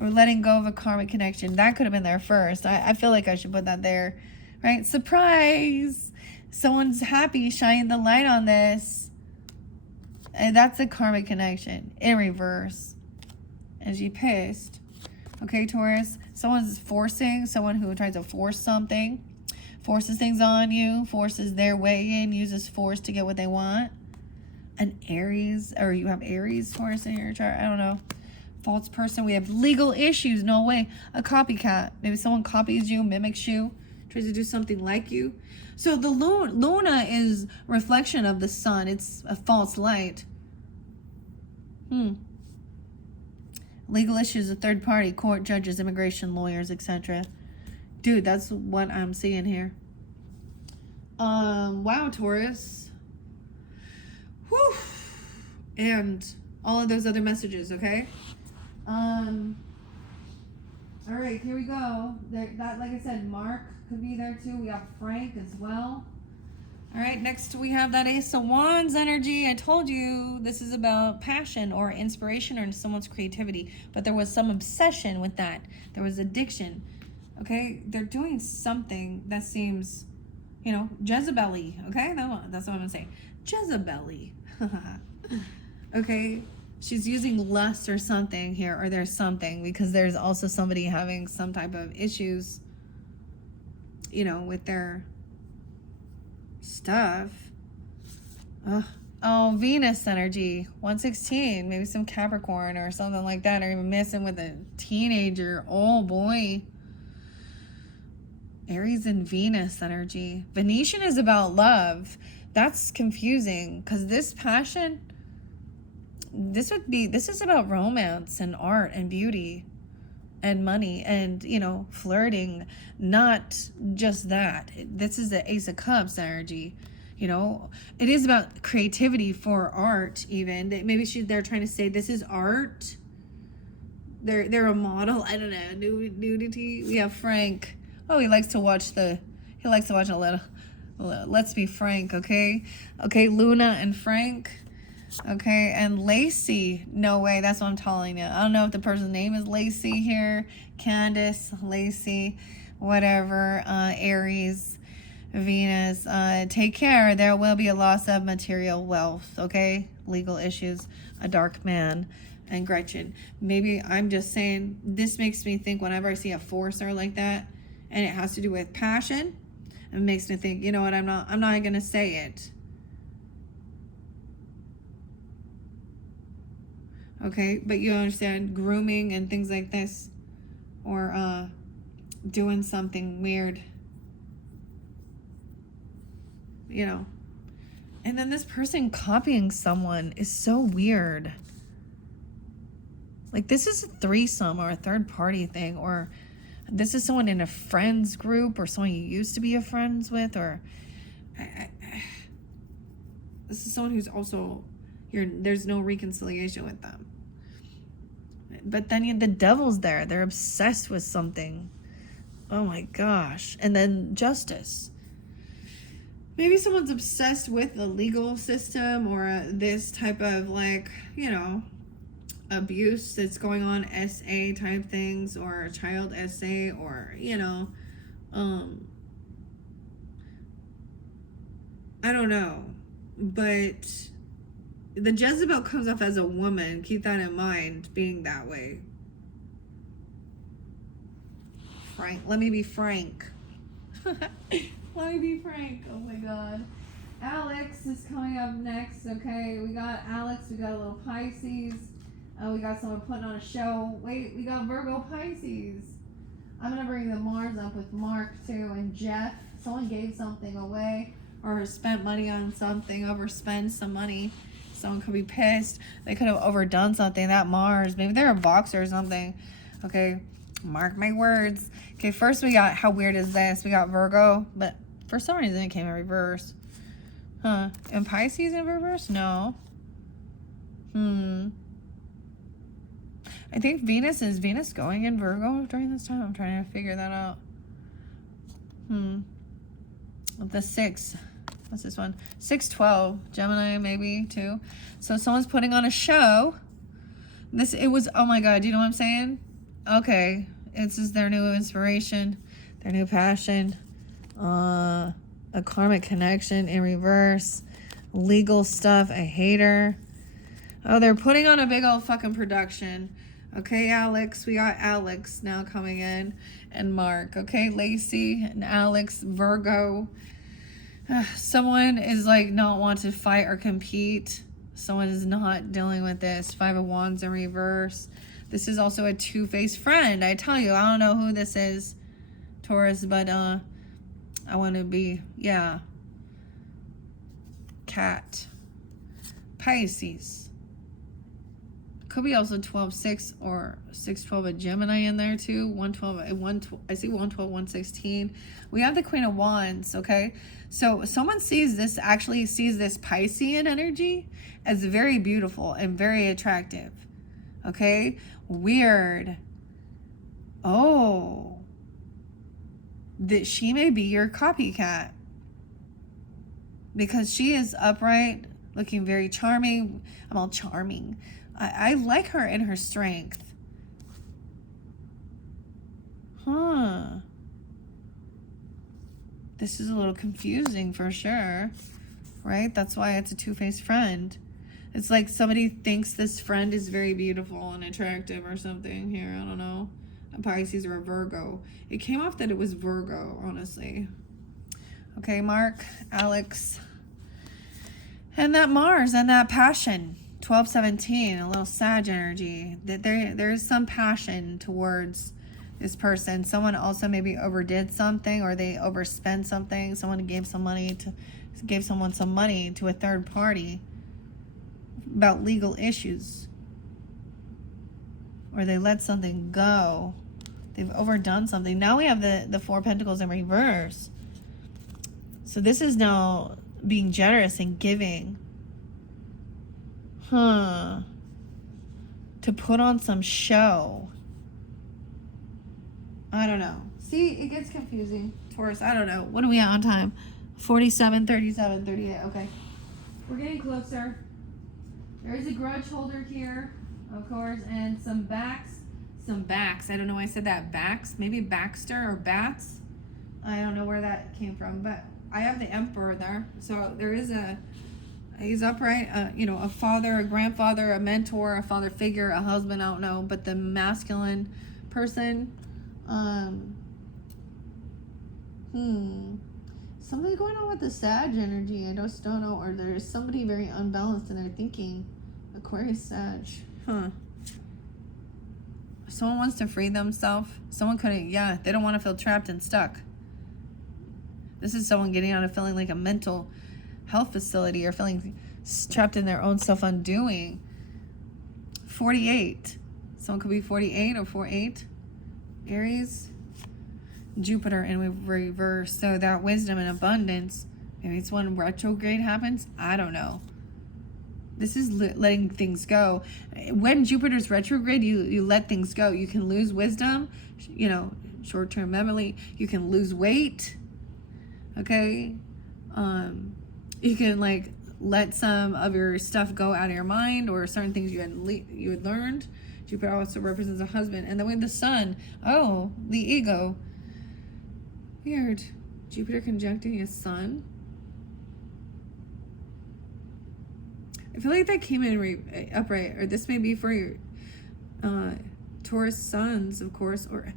Or letting go of a karmic connection. That could have been there first. I feel like I should put that there. Right? Surprise! Someone's happy, shining the light on this. And that's a karmic connection. In reverse. And she pissed. Okay, Taurus? Someone's forcing, someone who tries to force something, forces things on you, forces their way in, uses force to get what they want. An Aries, or you have Aries Taurus in your chart, I don't know. False person, we have legal issues, no way. A copycat, maybe someone copies you, mimics you, tries to do something like you. So the Luna is reflection of the sun, it's a false light. Legal issues, a third party, court, judges, immigration, lawyers, etc. Dude, that's what I'm seeing here. Wow, Taurus. Whew. And all of those other messages, okay? All right, here we go. That, like I said, Mark could be there too. We have Frank as well. All right, next we have that Ace of Wands energy. I told you this is about passion or inspiration or someone's creativity, but there was some obsession with that. There was addiction, okay? They're doing something that seems, you know, Jezebel-y, okay? That's what I'm gonna say. Jezebel-y, okay? She's using lust or something here, or there's something, because there's also somebody having some type of issues, you know, with their stuff. Oh, Venus energy, 116, maybe some Capricorn or something like that, or even messing with a teenager. Oh boy. Aries and Venus energy. Venetian is about love. That's confusing because this passion, this is about romance and art and beauty and money and, you know, flirting, not just that. This is the Ace of Cups energy, you know. It is about creativity for art even. Maybe they're trying to say this is art. They're a model. I don't know. Nudity. We have Frank. Oh, he likes to watch a little, let's be frank, okay? Okay, Luna and Frank. Okay, and Lacey, no way, that's what I'm telling you. I don't know if the person's name is Lacey here. Candace, Lacey, whatever. Aries, Venus. Take care. There will be a loss of material wealth, okay? Legal issues, a dark man, and Gretchen. Maybe I'm just saying, this makes me think whenever I see a forcer like that, and it has to do with passion, it makes me think, you know what, I'm not gonna say it. Okay, but you understand, grooming and things like this, or doing something weird, you know. And then this person copying someone is so weird. Like, this is a threesome or a third party thing, or this is someone in a friends group or someone you used to be friends with, or this is someone who's also there's no reconciliation with them. But then the devil's there. They're obsessed with something. Oh my gosh. And then justice. Maybe someone's obsessed with the legal system or this type of, like, you know, abuse that's going on, SA type things, or child SA, or, you know, I don't know. But the Jezebel comes off as a woman. Keep that in mind, being that way. Frank. Let me be frank. Let me be frank. Oh my God. Alex is coming up next. Okay, we got Alex. We got a little Pisces. We got someone putting on a show. Wait, we got Virgo Pisces. I'm going to bring the Mars up with Mark too, and Jeff. someone gave something away or spent money on something, overspent some money. Someone could be pissed. They could have overdone something. That Mars, maybe they're a boxer or something. Okay, mark my words. Okay, first we got, how weird is this? We got Virgo, but for some reason it came in reverse. Huh? And Pisces in reverse? No. I think Venus, is Venus going in Virgo during this time? I'm trying to figure that out. The 6. What's this one? 6/12. Gemini, maybe, too. So someone's putting on a show. It was, oh my God, do you know what I'm saying? Okay. This is their new inspiration, their new passion. A karmic connection in reverse. Legal stuff, a hater. Oh, they're putting on a big old fucking production. Okay, Alex. We got Alex now coming in. And Mark. Okay, Lacey and Alex. Virgo. Someone is like not want to fight or compete. Someone is not dealing with this. 5 of Wands in reverse. This is also a two-faced friend. I tell you, I don't know who this is, Taurus, but I want to be, yeah. Cat. Pisces. Could be also 12-6 or 6-12, a Gemini in there too. 112, I see 112, 116. We have the Queen of Wands, okay? So someone actually sees this Piscean energy as very beautiful and very attractive, okay? Weird. Oh. That she may be your copycat. Because she is upright, looking very charming. I'm all charming. I like her in her strength. Huh. This is a little confusing for sure, right? That's why it's a two-faced friend. It's like somebody thinks this friend is very beautiful and attractive or something here. I don't know. A Pisces or a Virgo. It came off that it was Virgo, honestly. Okay, Mark, Alex. And that Mars and that passion. 12-17, a little Sag energy. That there is some passion towards this person. Someone also maybe overdid something, or they overspent something. Someone gave someone some money to a third party about legal issues, or they let something go. They've overdone something. Now we have the 4 of Pentacles in reverse. So this is now being generous and giving. To put on some show. I don't know. See, it gets confusing. Taurus, I don't know. What are we at on time? 47, 37, 38. Okay. We're getting closer. There is a grudge holder here, of course, and some backs. I don't know why I said that. Backs. Maybe Baxter or Bats. I don't know where that came from, but I have the Emperor there. So there is he's upright, a father, a grandfather, a mentor, a father figure, a husband, I don't know, but the masculine person, something going on with the Sag energy. I just don't know, or there's somebody very unbalanced in their thinking. Aquarius, Sag, Someone wants to free themselves. Someone couldn't, they don't want to feel trapped and stuck. This is someone getting out of feeling like a mental health facility or feeling trapped in their own self-undoing. 48. Someone could be 48 or 48. Aries. Jupiter in reverse. So that wisdom and abundance. Maybe it's when retrograde happens. I don't know. This is letting things go. When Jupiter's retrograde, you let things go. You can lose wisdom, short-term memory. You can lose weight. Okay? You can let some of your stuff go out of your mind, or certain things you had learned. Jupiter also represents a husband. And then with the sun, the ego. Weird. Jupiter conjuncting a sun. I feel like that came in upright, or this may be for your Taurus suns, of course, or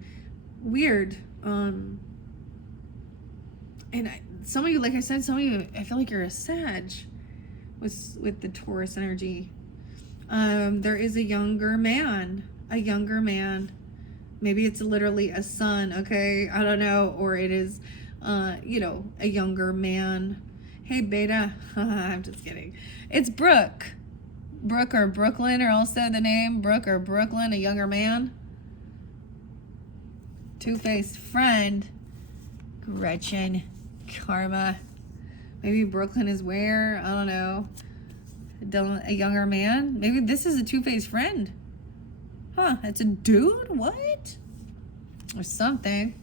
weird. And some of you, like I said, I feel like you're a Sag with the Taurus energy. There is a younger man. Maybe it's literally a son, okay? I don't know. Or it is you know, a younger man. Hey, Beta. I'm just kidding. It's Brooke. Brooke or Brooklyn are also the name. Brooke or Brooklyn, a younger man. Two-faced friend. Gretchen. Karma. Maybe Brooklyn is where? I don't know. A younger man. Maybe this is a two-faced friend. Huh, it's a dude? What? Or something.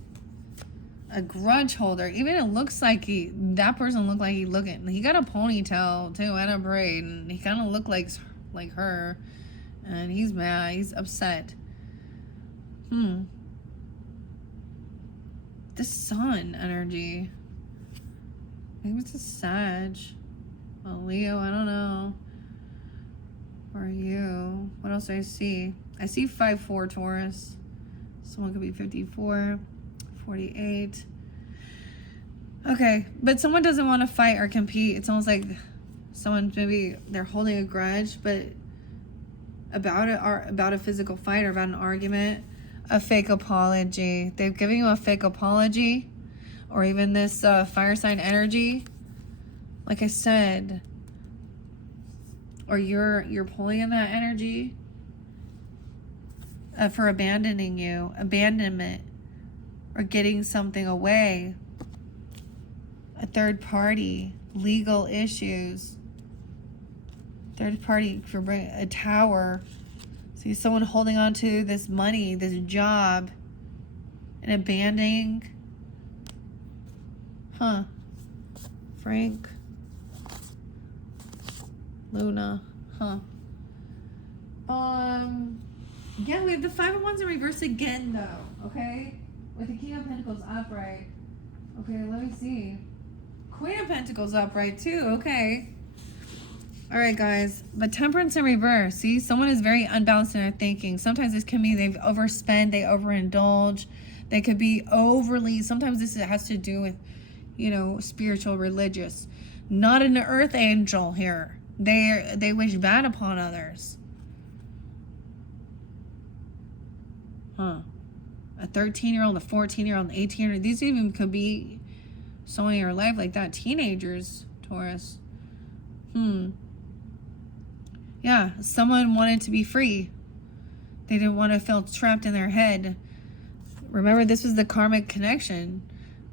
A grudge holder. Even it looks like that person looked like he got a ponytail too and a braid, and he kind of looked like her, and he's mad, he's upset. The sun energy. Maybe it's a Sag. A Leo, I don't know. Or you. What else do I see? I see 5'4" Taurus. Someone could be 54, 48. Okay, but someone doesn't want to fight or compete. It's almost like someone, maybe they're holding a grudge, but about it, or about a physical fight or about an argument. A fake apology. They've given you a fake apology, or even this fire sign energy. Like I said, or you're pulling in that energy for abandoning you, abandonment, or getting something away. A third party, legal issues. Third party for a tower. See someone holding on to this money, this job, and abandoning. Frank. Luna. Yeah, we have the 5 of Wands in reverse again, though. Okay? With the King of Pentacles upright. Okay, let me see. Queen of Pentacles upright, too. Okay. All right, guys. But Temperance in reverse. See, someone is very unbalanced in their thinking. Sometimes this can be they've overspent, they overindulge. They could be overly. Sometimes this has to do with, you know, spiritual, religious. Not an earth angel here. They wish bad upon others. A 13-year-old, a 14-year-old, an 18-year-old. These even could be someone in your life like that. Teenagers, Taurus. Yeah, someone wanted to be free. They didn't want to feel trapped in their head. Remember, this was the karmic connection.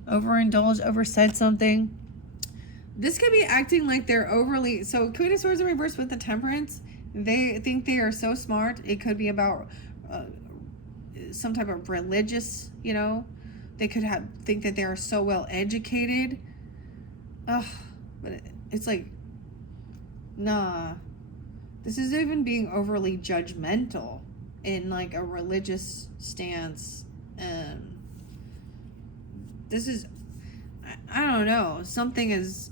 Overindulged, oversaid something. This could be acting like they're overly... So, Queen of Swords in reverse with the Temperance. They think they are so smart. It could be about some type of religious, you know. They could think that they are so well educated. Ugh, but it's like, nah. This is even being overly judgmental in like a religious stance. This is, I don't know. Something is,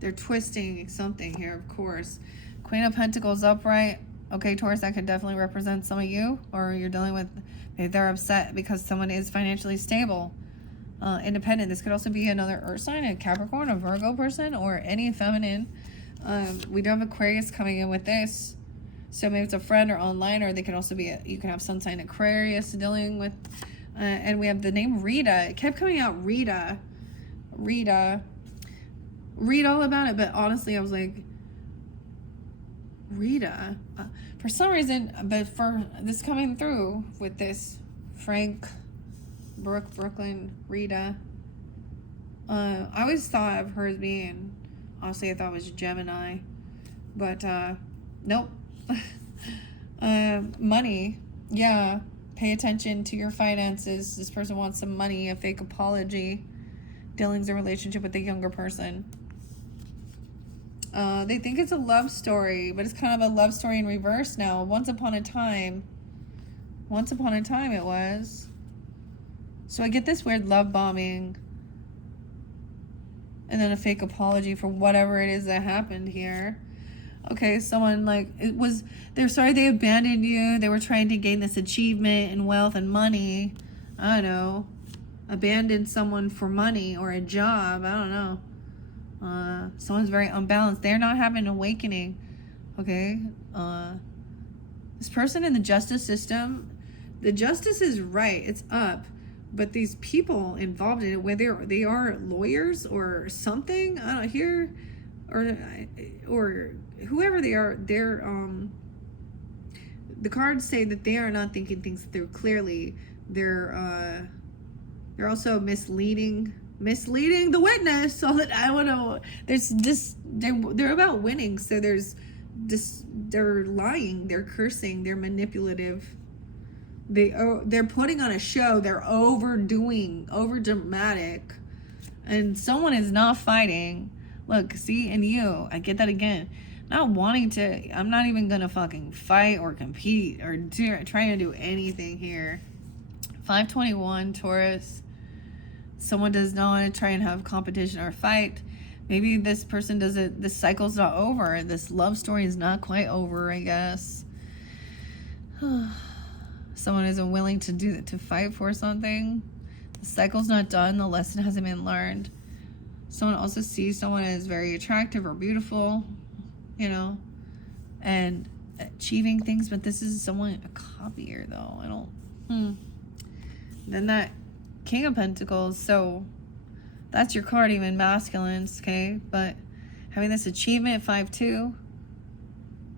they're twisting something here, of course. Queen of Pentacles upright. Okay, Taurus, that could definitely represent some of you, or you're dealing with, maybe they're upset because someone is financially stable, independent. This could also be another earth sign, a Capricorn, a Virgo person, or any feminine. We do have Aquarius coming in with this. So maybe it's a friend or online, or they can also be, you can have sun sign Aquarius dealing with, and we have the name Rita. It kept coming out Rita. Read all about it, but honestly, I was like, Rita. For some reason, but for this coming through with this Frank, Brooke, Brooklyn, Rita. I always thought of her as being, honestly, I thought it was Gemini, but nope. Money, yeah. Pay attention to your finances. This person wants some money, a fake apology. Dealing's a relationship with a younger person. They think it's a love story, but it's kind of a love story in reverse now. Once upon a time it was. So I get this weird love bombing. And then a fake apology for whatever it is that happened here. Okay, someone like, they're sorry they abandoned you. They were trying to gain this achievement and wealth and money. I don't know. Abandoned someone for money or a job. I don't know. Someone's very unbalanced. They're not having an awakening. Okay. This person in the justice system, the justice is right. It's up. but these people involved in it, whether they are lawyers or something, I don't hear, or whoever they are, the cards say that they are not thinking things through clearly. They're also misleading the witness, so that I don't know. There's this, they're about winning, so there's this, they're lying, they're cursing, they're manipulative. They're putting on a show. They're over dramatic, and someone is not fighting. Look, see, and you, I get that again. Not wanting to. I'm not even gonna fucking fight or compete or trying to do anything here. 521 Taurus. Someone does not want to try and have competition or fight. Maybe this person doesn't. This cycle's not over. This love story is not quite over, I guess. Someone isn't willing to fight for something. The cycle's not done. The lesson hasn't been learned. Someone also sees someone as very attractive or beautiful, you know, and achieving things, but this is someone, a copier, though. I don't. Then that King of Pentacles, so that's your card, even masculines, okay? But having this achievement, 5-2.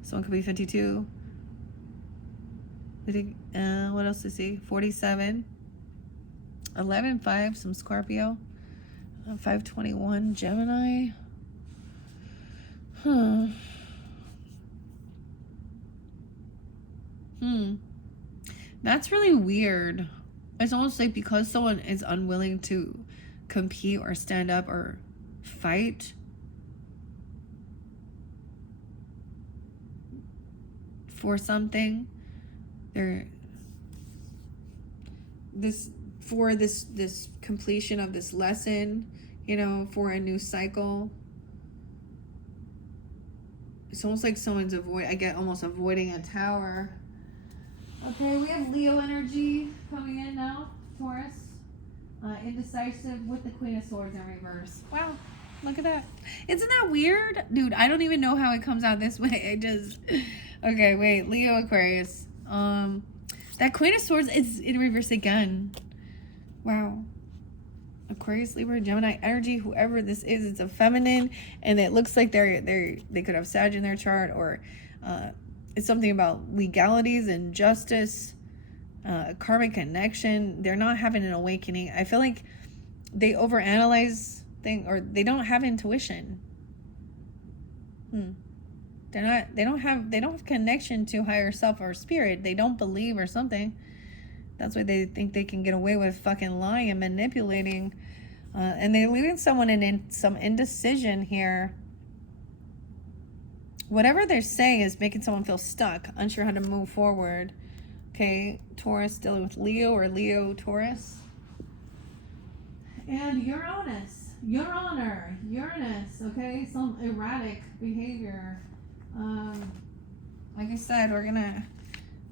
Someone could be 52. What else do you see? 47. 11-5, some Scorpio. 521, Gemini. That's really weird. It's almost like because someone is unwilling to compete or stand up or fight for something, this completion of this lesson, you know, for a new cycle. It's almost like someone's avoiding a tower. Okay, we have Leo energy coming in now, Taurus. Indecisive with the Queen of Swords in reverse. Wow, look at that. Isn't that weird? Dude, I don't even know how it comes out this way. Okay, wait, Leo, Aquarius. That Queen of Swords is in reverse again. Wow. Aquarius, Libra, Gemini energy, whoever this is, it's a feminine, and it looks like they could have Sag in their chart, or it's something about legalities and justice, karmic connection. They're not having an awakening. I feel like they overanalyze things, or they don't have intuition. They don't have connection to higher self or spirit. They don't believe or something. That's why they think they can get away with fucking lying and manipulating. And they're leaving someone in some indecision here. Whatever they're saying is making someone feel stuck, unsure how to move forward. Okay, Taurus dealing with Leo, or Leo, Taurus. And Uranus, okay? Some erratic behavior. Like I said, we're gonna...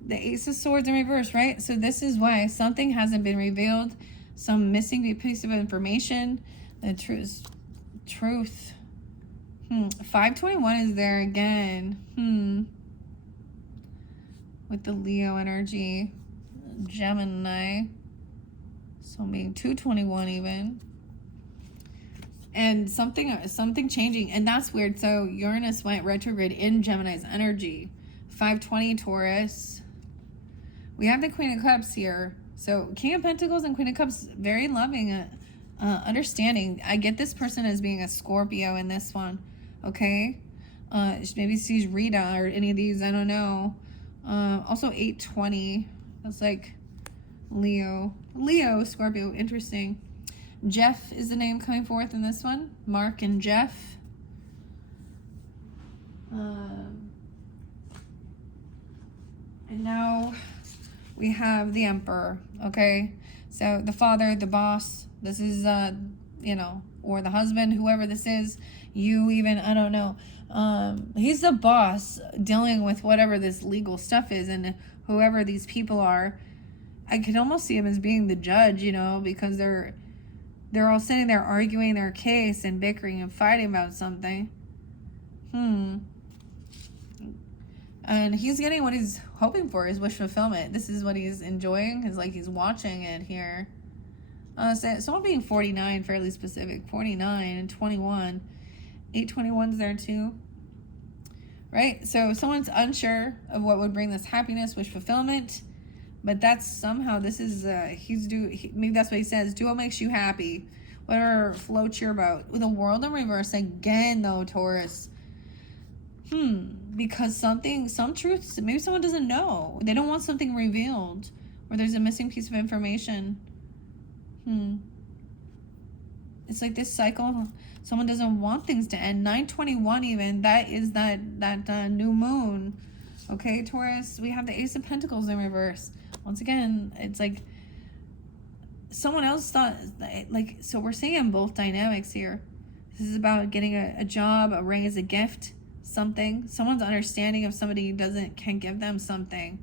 The Ace of Swords in reverse, right? So this is why something hasn't been revealed. Some missing piece of information. The truth. 521 is there again. With the Leo energy. Gemini. So maybe 221 even. And something changing. And that's weird. So Uranus went retrograde in Gemini's energy. 520 Taurus. We have the Queen of Cups here. So King of Pentacles and Queen of Cups, very loving, understanding. I get this person as being a Scorpio in this one. Okay? Maybe sees Rita or any of these. I don't know. Also 820. That's like Leo, Scorpio. Interesting. Jeff is the name coming forth in this one. Mark and Jeff. And now we have the Emperor, okay? So the father, the boss, this is, you know, or the husband, whoever this is, you even, I don't know. He's the boss dealing with whatever this legal stuff is, and whoever these people are, I can almost see him as being the judge, you know, because they're all sitting there arguing their case and bickering and fighting about something. And he's getting what he's hoping for, his wish fulfillment. This is what he's enjoying. It's like he's watching it here. So someone being 49, fairly specific. 49 and 21. 821's there too. Right? So someone's unsure of what would bring this happiness, wish fulfillment. But that's somehow, this is, maybe that's what he says. Do what makes you happy. Whatever floats your boat. With the world in reverse again, though, Taurus. Because some truths, maybe someone doesn't know. They don't want something revealed. Or there's a missing piece of information. It's like this cycle. Someone doesn't want things to end. 921 even. That is that new moon. Okay, Taurus. We have the Ace of Pentacles in reverse. Once again, it's like someone else thought, like, so we're seeing both dynamics here. This is about getting a job, a raise, a gift, something. Someone's understanding of somebody can't give them something.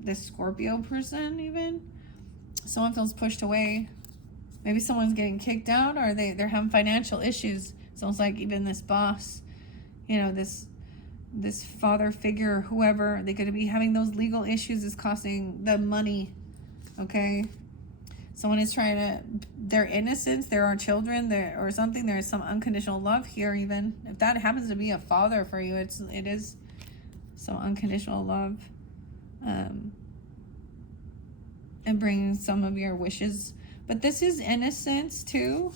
This Scorpio person even. Someone feels pushed away. Maybe someone's getting kicked out, or they're having financial issues. Sounds like even this boss, you know, this father figure or whoever, they could be having those legal issues is costing the money. Okay, someone is trying to, their innocence, there are children there or something, there is some unconditional love here. Even if that happens to be a father for you, it is some unconditional love, and bringing some of your wishes. But this is innocence too,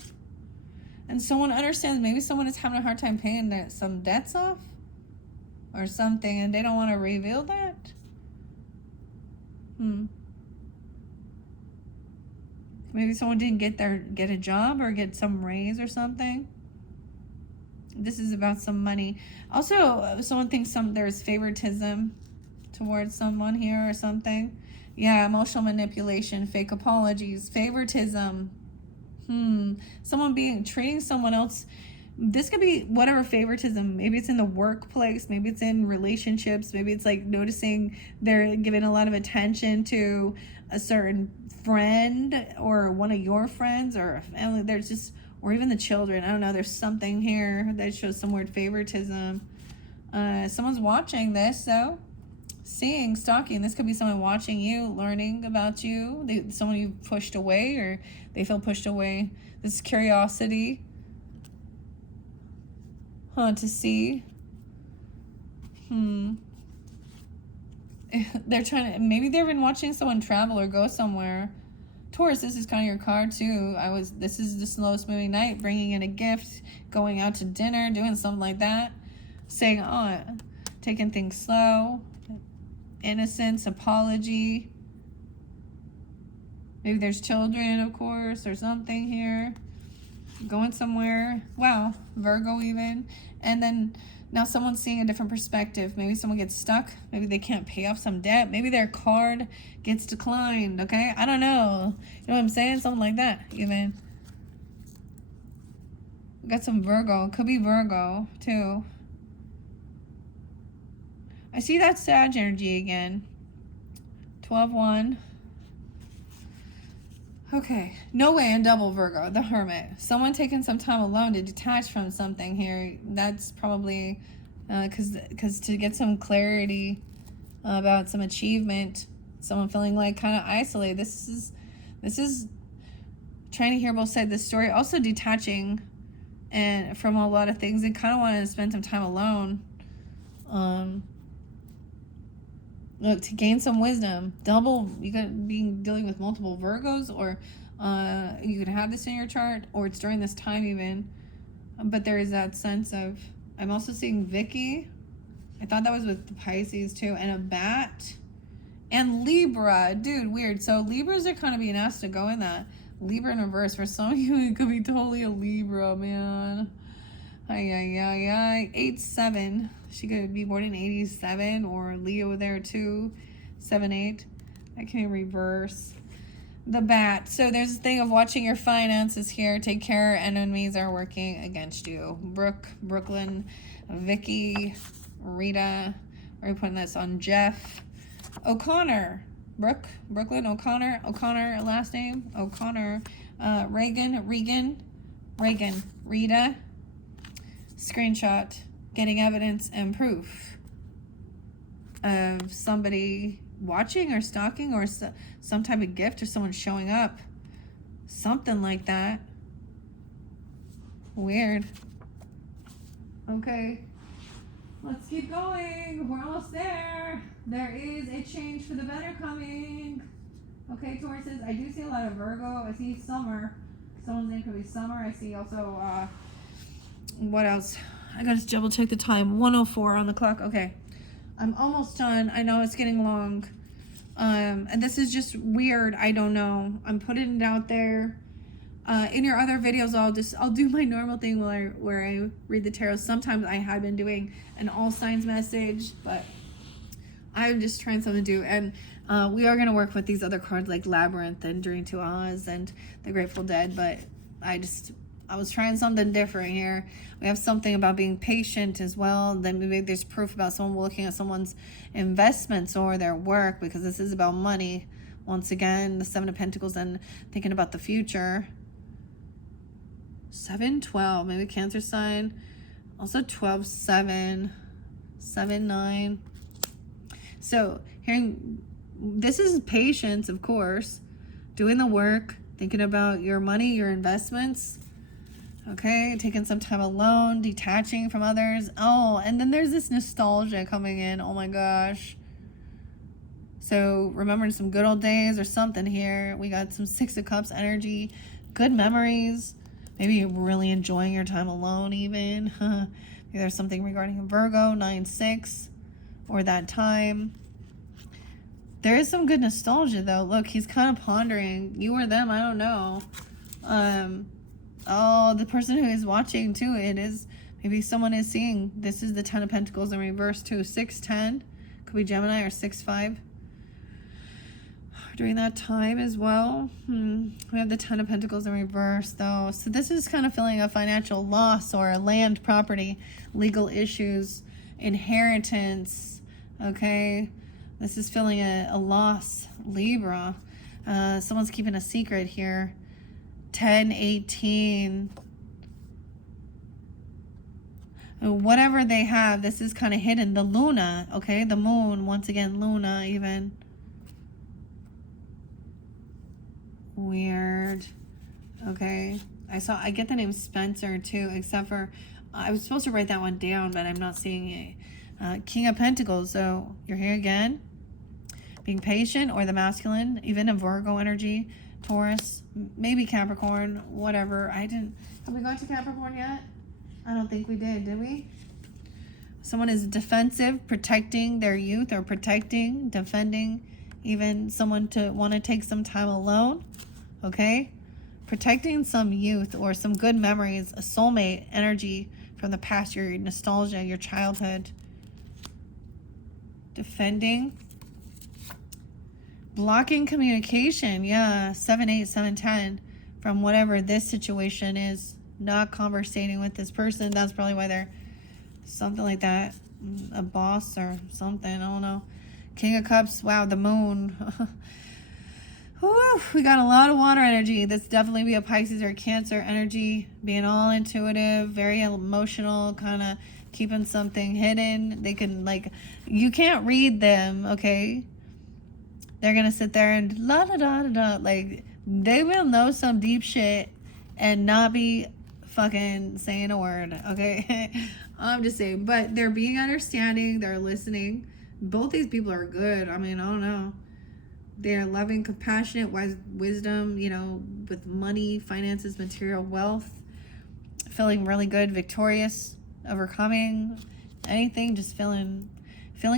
and someone understands. Maybe someone is having a hard time paying some debts off or something, and they don't want to reveal that. Maybe someone didn't get a job or get some raise or something. This is about some money. Also, someone thinks there's favoritism towards someone here or something. Yeah, emotional manipulation, fake apologies, favoritism. Someone treating someone else. This could be whatever favoritism. Maybe it's in the workplace. Maybe it's in relationships. Maybe it's like noticing they're giving a lot of attention to a certain friend or one of your friends or a family. There's just, or even the children. I don't know. There's something here that shows some weird favoritism. Someone's watching this, though. Seeing, stalking. This could be someone watching you, learning about you. Someone you've pushed away, or they feel pushed away. This curiosity. To see. They're trying to, maybe they've been watching someone travel or go somewhere. Taurus, this is kind of your card too. This is the slowest moving night, bringing in a gift, going out to dinner, doing something like that. Saying, taking things slow. Innocence, apology. Maybe there's children, of course, or something here. Going somewhere. Wow, Virgo even. And then now someone's seeing a different perspective. Maybe someone gets stuck. Maybe they can't pay off some debt. Maybe their card gets declined, okay? I don't know. You know what I'm saying? Something like that, even. We got some Virgo. Could be Virgo, too. I see that Sag energy again. 12-1. Okay, no way in double Virgo, the Hermit. Someone taking some time alone to detach from something here. That's probably because to get some clarity about some achievement. Someone feeling like kind of isolated. This is trying to hear both sides of the story. Also detaching and from a lot of things and kind of wanting to spend some time alone. Look, to gain some wisdom. Double, you could be dealing with multiple Virgos, or you could have this in your chart, or it's during this time even. But there is that sense of, I'm also seeing Vicky. I thought that was with the Pisces too, and a bat. And Libra, dude, weird. So Libras are kind of being asked to go in that. Libra in reverse. For some of you, it could be totally a Libra, man. 8-7. She could be born in 87, or Leo there too. 7-8. I can reverse. The bat. So there's a thing of watching your finances here. Take care. Enemies are working against you. Brooklyn, Vicky, Rita. Are we putting this on Jeff? O'Connor. Brooklyn, O'Connor, last name, O'Connor, Reagan, Rita, screenshot, getting evidence and proof of somebody watching or stalking, or some type of gift, or someone showing up. Something like that. Weird. Okay. Let's keep going. We're almost there. There is a change for the better coming. Okay, Tauruses, I do see a lot of Virgo. I see Summer. Someone's name could be Summer. I see also, what else? I gotta double check the time. 1:04 on the clock. Okay. I'm almost done. I know it's getting long. And this is just weird. I don't know. I'm putting it out there. In your other videos, I'll do my normal thing where I read the tarot. Sometimes I have been doing an all signs message, but I'm just trying something new. And we are going to work with these other cards like Labyrinth and Journey to Oz and the Grateful Dead, but I was trying something different here. We have something about being patient as well. Then maybe there's proof about someone looking at someone's investments or their work, because this is about money. Once again, the Seven of Pentacles and thinking about the future. 7-12, maybe Cancer sign. Also 12-7, 7-9. So hearing this is patience, of course, doing the work, thinking about your money, your investments. Okay, taking some time alone, detaching from others. Oh, and then there's this nostalgia coming in. Oh my gosh. So remembering some good old days or something here. We got some Six of Cups energy, good memories. Maybe you're really enjoying your time alone even. Maybe there's something regarding Virgo, 9-6, or that time. There is some good nostalgia though. Look, he's kind of pondering. You or them, I don't know. Oh, the person who is watching too, it is, maybe someone is seeing, this is the 10 of Pentacles in reverse too. 6-10, could be Gemini, or 6-5. During that time as well. We have the 10 of Pentacles in reverse though. So this is kind of feeling a financial loss or a land, property, legal issues, inheritance. Okay. This is feeling a loss, Libra. Someone's keeping a secret here. 10-18. Whatever they have, this is kind of hidden. The Luna, okay? The moon, once again, Luna even. Weird. Okay. I get the name Spencer too, except for, I was supposed to write that one down, but I'm not seeing it. King of Pentacles, so you're here again. Being patient, or the masculine, even a Virgo energy, Taurus, maybe Capricorn, whatever. Have we got to Capricorn yet? I don't think we did we? Someone is defensive, protecting their youth, or protecting, defending, even someone to want to take some time alone, okay? Protecting some youth or some good memories, a soulmate energy from the past, your nostalgia, your childhood. Defending. Blocking communication, yeah, 7-8, 7-10, from whatever this situation is. Not conversating with this person. That's probably why they're something like that. A boss or something, I don't know. King of Cups, wow, the moon. Whew, we got a lot of water energy. This definitely be a Pisces or Cancer energy. Being all intuitive, very emotional, kind of keeping something hidden. They can, like, you can't read them, okay? They're going to sit there and la-da-da-da-da. Like, they will know some deep shit and not be fucking saying a word, okay? I'm just saying. But they're being understanding. They're listening. Both these people are good. I mean, I don't know. They're loving, compassionate, wise, wisdom, you know, with money, finances, material, wealth. Feeling really good, victorious, overcoming anything, just feeling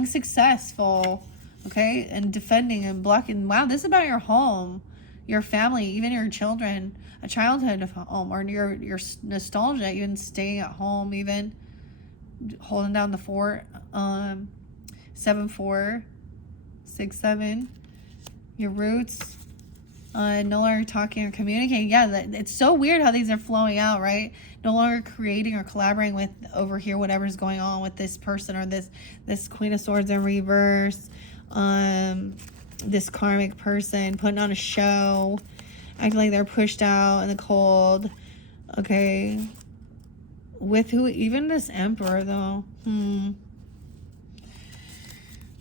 successful. Okay, and defending and blocking. Wow, this is about your home, your family, even your children, a childhood of home, or your nostalgia, even staying at home, even holding down the fort. 7-4, 6-7, your roots. No longer talking or communicating. Yeah, it's so weird how these are flowing out, right? No longer creating or collaborating with over here whatever's going on with this person, or this Queen of Swords in reverse. This karmic person putting on a show, acting like they're pushed out in the cold. Okay, with who? Even this Emperor though.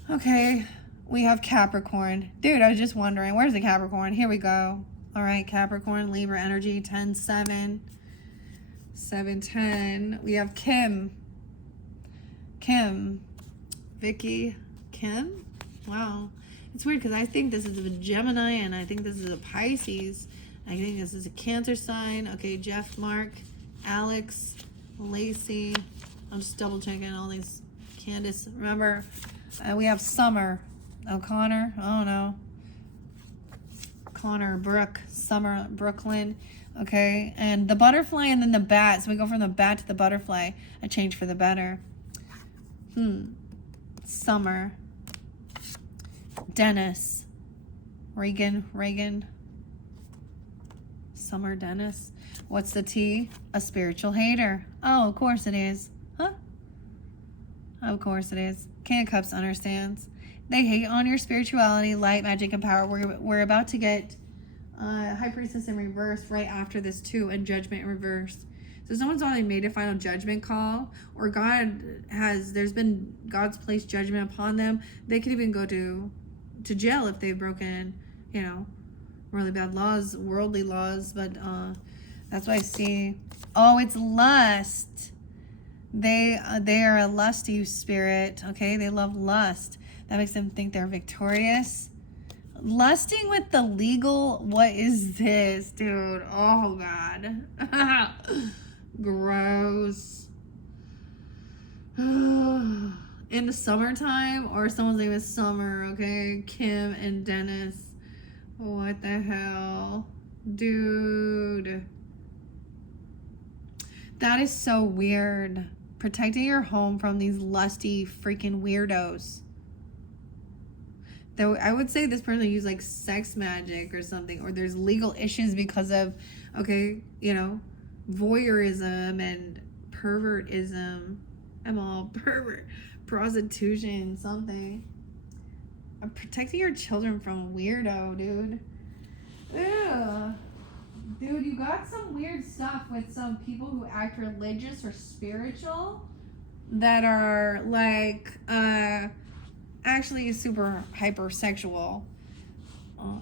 Okay, We have Capricorn. Dude, I was just wondering, where's the Capricorn? Here we go. All right, Capricorn, Libra energy, 10-7. 7-10. We have Kim. Vicky. Kim? Wow. It's weird because I think this is a Gemini and I think this is a Pisces. I think this is a Cancer sign. Okay, Jeff, Mark, Alex, Lacey. I'm just double checking all these. Candace, remember, we have Summer. O'Connor, oh no. Connor, Brooke, Summer, Brooklyn. Okay, and the butterfly and then the bat. So we go from the bat to the butterfly. A change for the better. Summer. Dennis. Reagan. Summer, Dennis. What's the T? A spiritual hater. Oh, of course it is. Huh? Of course it is. King of Cups understands. They hate on your spirituality, light, magic, and power. We're about to get High Priestess in reverse right after this too, and Judgment in reverse. So someone's already made a final judgment call, or there's been God's placed judgment upon them. They could even go to jail if they've broken, really bad laws, worldly laws. But that's what I see. Oh, it's lust. They are a lusty spirit. Okay, they love lust. That makes them think they're victorious. Lusting with the legal. What is this, dude? Oh God. Gross. In the summertime, or someone's name is Summer, okay? Kim and Dennis. What the hell? Dude. That is so weird. Protecting your home from these lusty freaking weirdos. Though I would say this person used like sex magic or something, or there's legal issues because of, voyeurism and pervertism. I'm all pervert, prostitution, something. I'm protecting your children from a weirdo, dude. Ew. Dude, you got some weird stuff with some people who act religious or spiritual that are like, actually super hypersexual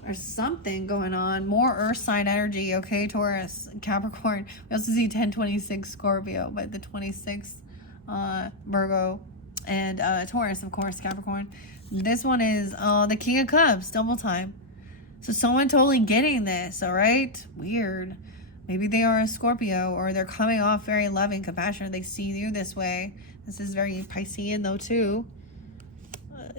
or something going on. More earth sign energy, okay? Taurus, Capricorn. We also see 10-26 Scorpio, but the 26th Virgo and Taurus, of course, Capricorn. This one is the King of Cups, double time. So someone totally getting this, all right? Weird. Maybe they are a Scorpio, or they're coming off very loving, compassionate. They see you this way. This is very Piscean though too.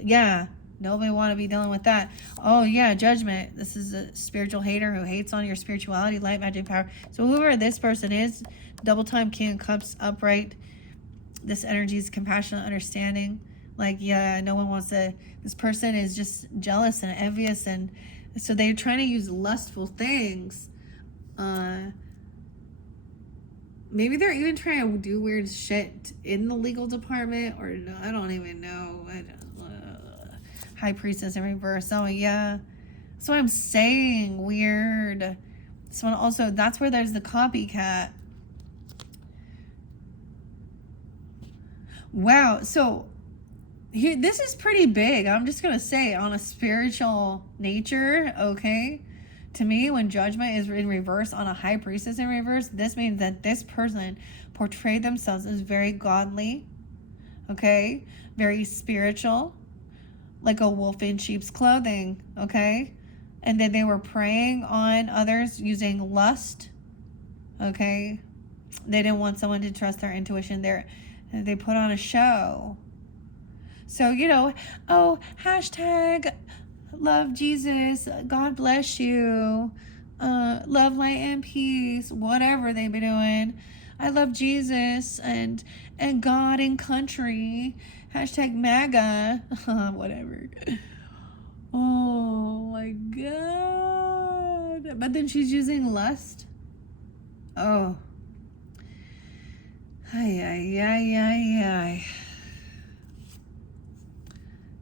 Yeah, nobody want to be dealing with that. Oh yeah, Judgment. This is a spiritual hater who hates on your spirituality, light, magic, power. So whoever this person is, double time King of Cups, upright. This energy is compassionate, understanding. Like, yeah, no one wants to. This person is just jealous and envious, and so they're trying to use lustful things. Maybe they're even trying to do weird shit in the legal department, or no, I don't even know. High Priestess in reverse. Oh yeah, that's what I'm saying. Weird. This one also. That's where there's the copycat. Wow. So here, this is pretty big. I'm just gonna say on a spiritual nature. Okay. To me, when Judgment is in reverse on a High Priestess in reverse, this means that this person portrayed themselves as very godly, okay, very spiritual, like a wolf in sheep's clothing, okay, and then they were preying on others using lust, okay. They didn't want someone to trust their intuition. They put on a show. So, oh, hashtag love Jesus, God bless you, love, light, and peace, whatever they be doing. I love Jesus and God and country, hashtag MAGA, whatever. Oh my God. But then she's using lust. Oh. Ay.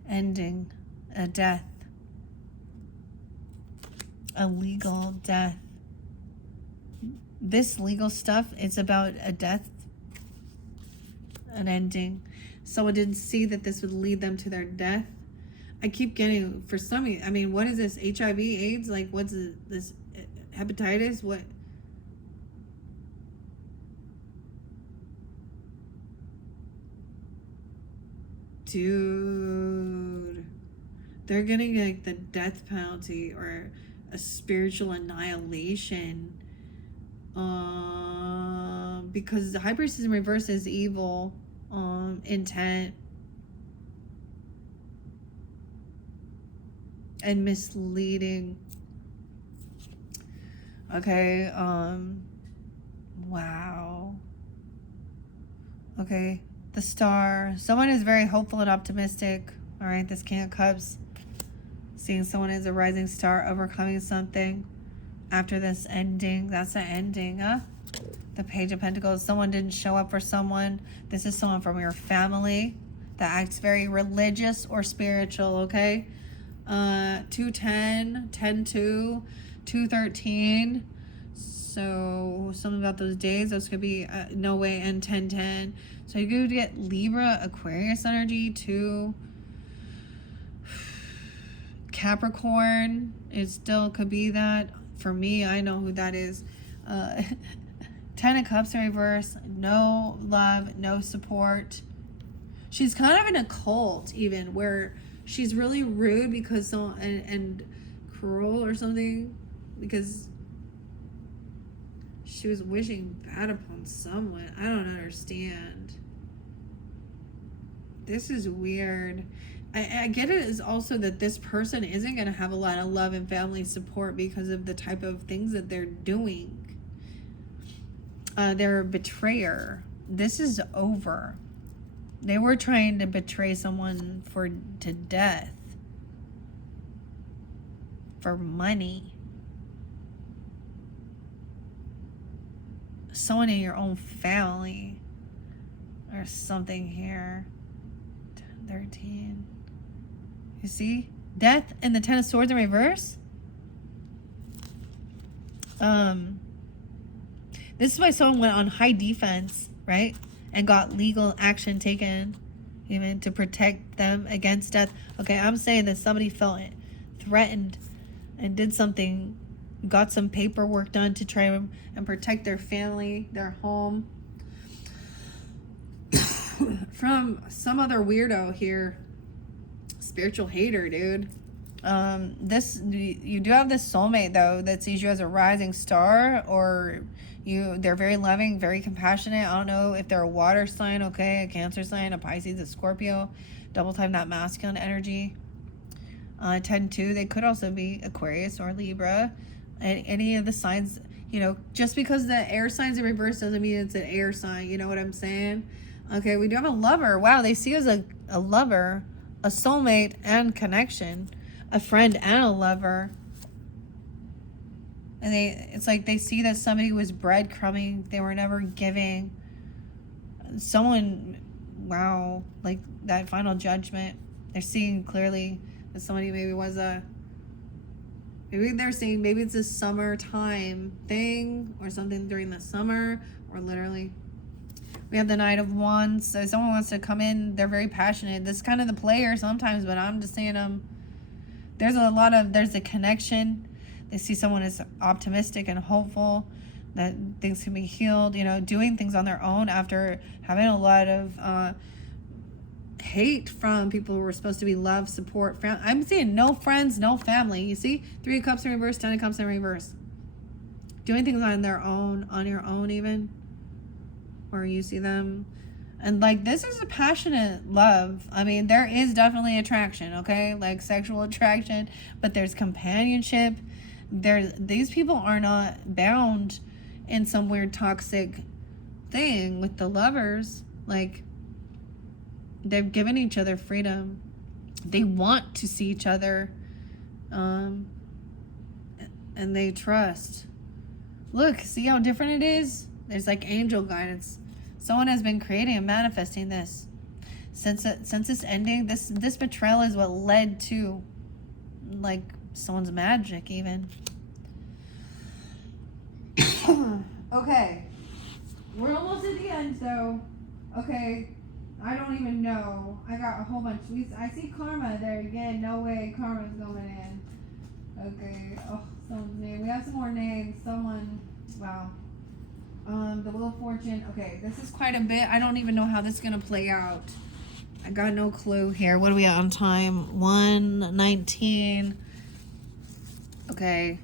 Ending a death. A legal death. This legal stuff, it's about a death, an ending. Someone didn't see that this would lead them to their death. I keep getting, for some, I mean, what is this? HIV, AIDS? Like, what's this? Hepatitis? What? Dude. They're getting like the death penalty or a spiritual annihilation. Because the high priestess in reverse is evil, intent, and misleading. Okay, wow. Okay, the star. Someone is very hopeful and optimistic. All right, this King of Cups. Seeing someone as a rising star, overcoming something after this ending. That's the ending, huh? The Page of Pentacles. Someone didn't show up for someone. This is someone from your family that acts very religious or spiritual, okay? 210, 10-2, 213. So something about those days. Those could be no way, and 10-10. So you could get Libra, Aquarius energy too. Capricorn. It still could be that. For me, I know who that is. 10 of Cups in reverse. No love, no support. She's kind of in a cult even, where she's really rude because and cruel or something, because she was wishing bad upon someone. I don't understand. This is weird. I get it is also that this person isn't going to have a lot of love and family support because of the type of things that they're doing. They're a betrayer. This is over. They were trying to betray someone to death for money. Someone in your own family or something here. 13. You see? Death and the 10 of Swords in reverse. This is why someone went on high defense, right? And got legal action taken, even to protect them against death. Okay, I'm saying that somebody felt threatened and did something, got some paperwork done to try and protect their family, their home, from some other weirdo here. Spiritual hater, dude. You do have this soulmate though that sees you as a rising star, or they're very loving, very compassionate. I don't know if they're a water sign, okay, a Cancer sign, a Pisces, a Scorpio. Double time that masculine energy. 10-2, they could also be Aquarius or Libra. And any of the signs, just because the air signs in reverse doesn't mean it's an air sign. You know what I'm saying? Okay, we do have a lover. Wow, they see you as a lover, a soulmate and connection, a friend and a lover. And it's like they see that somebody was breadcrumbing, they were never giving. Someone, wow, like that final judgment. They're seeing clearly that somebody maybe they're saying maybe it's a summertime thing or something during the summer, or literally. We have the Knight of Wands. So someone wants to come in, they're very passionate. This is kind of the player sometimes, but I'm just saying there's a connection. They see someone as optimistic and hopeful, that things can be healed, doing things on their own after having a lot of hate from people who were supposed to be love, support. I'm seeing no friends, no family. You see? 3 of Cups in reverse, 10 of Cups in reverse. Doing things on your own even. Or you see them. And this is a passionate love. I mean, there is definitely attraction, okay? Like sexual attraction, but there's companionship. These people are not bound in some weird toxic thing with the lovers. Like, they've given each other freedom. They want to see each other. And they trust. Look, see how different it is? There's angel guidance. Someone has been creating and manifesting this. Since this ending, this betrayal is what led to someone's magic even. Okay. We're almost at the end, so okay. I don't even know. I got a whole bunch. I see karma there again. No way karma's going in. Okay. Oh, someone's name. We have some more names. Someone. Wow. The Wheel of Fortune. Okay, this is quite a bit. I don't even know how this is going to play out. I got no clue here. What are we at on time? 1:19. Okay.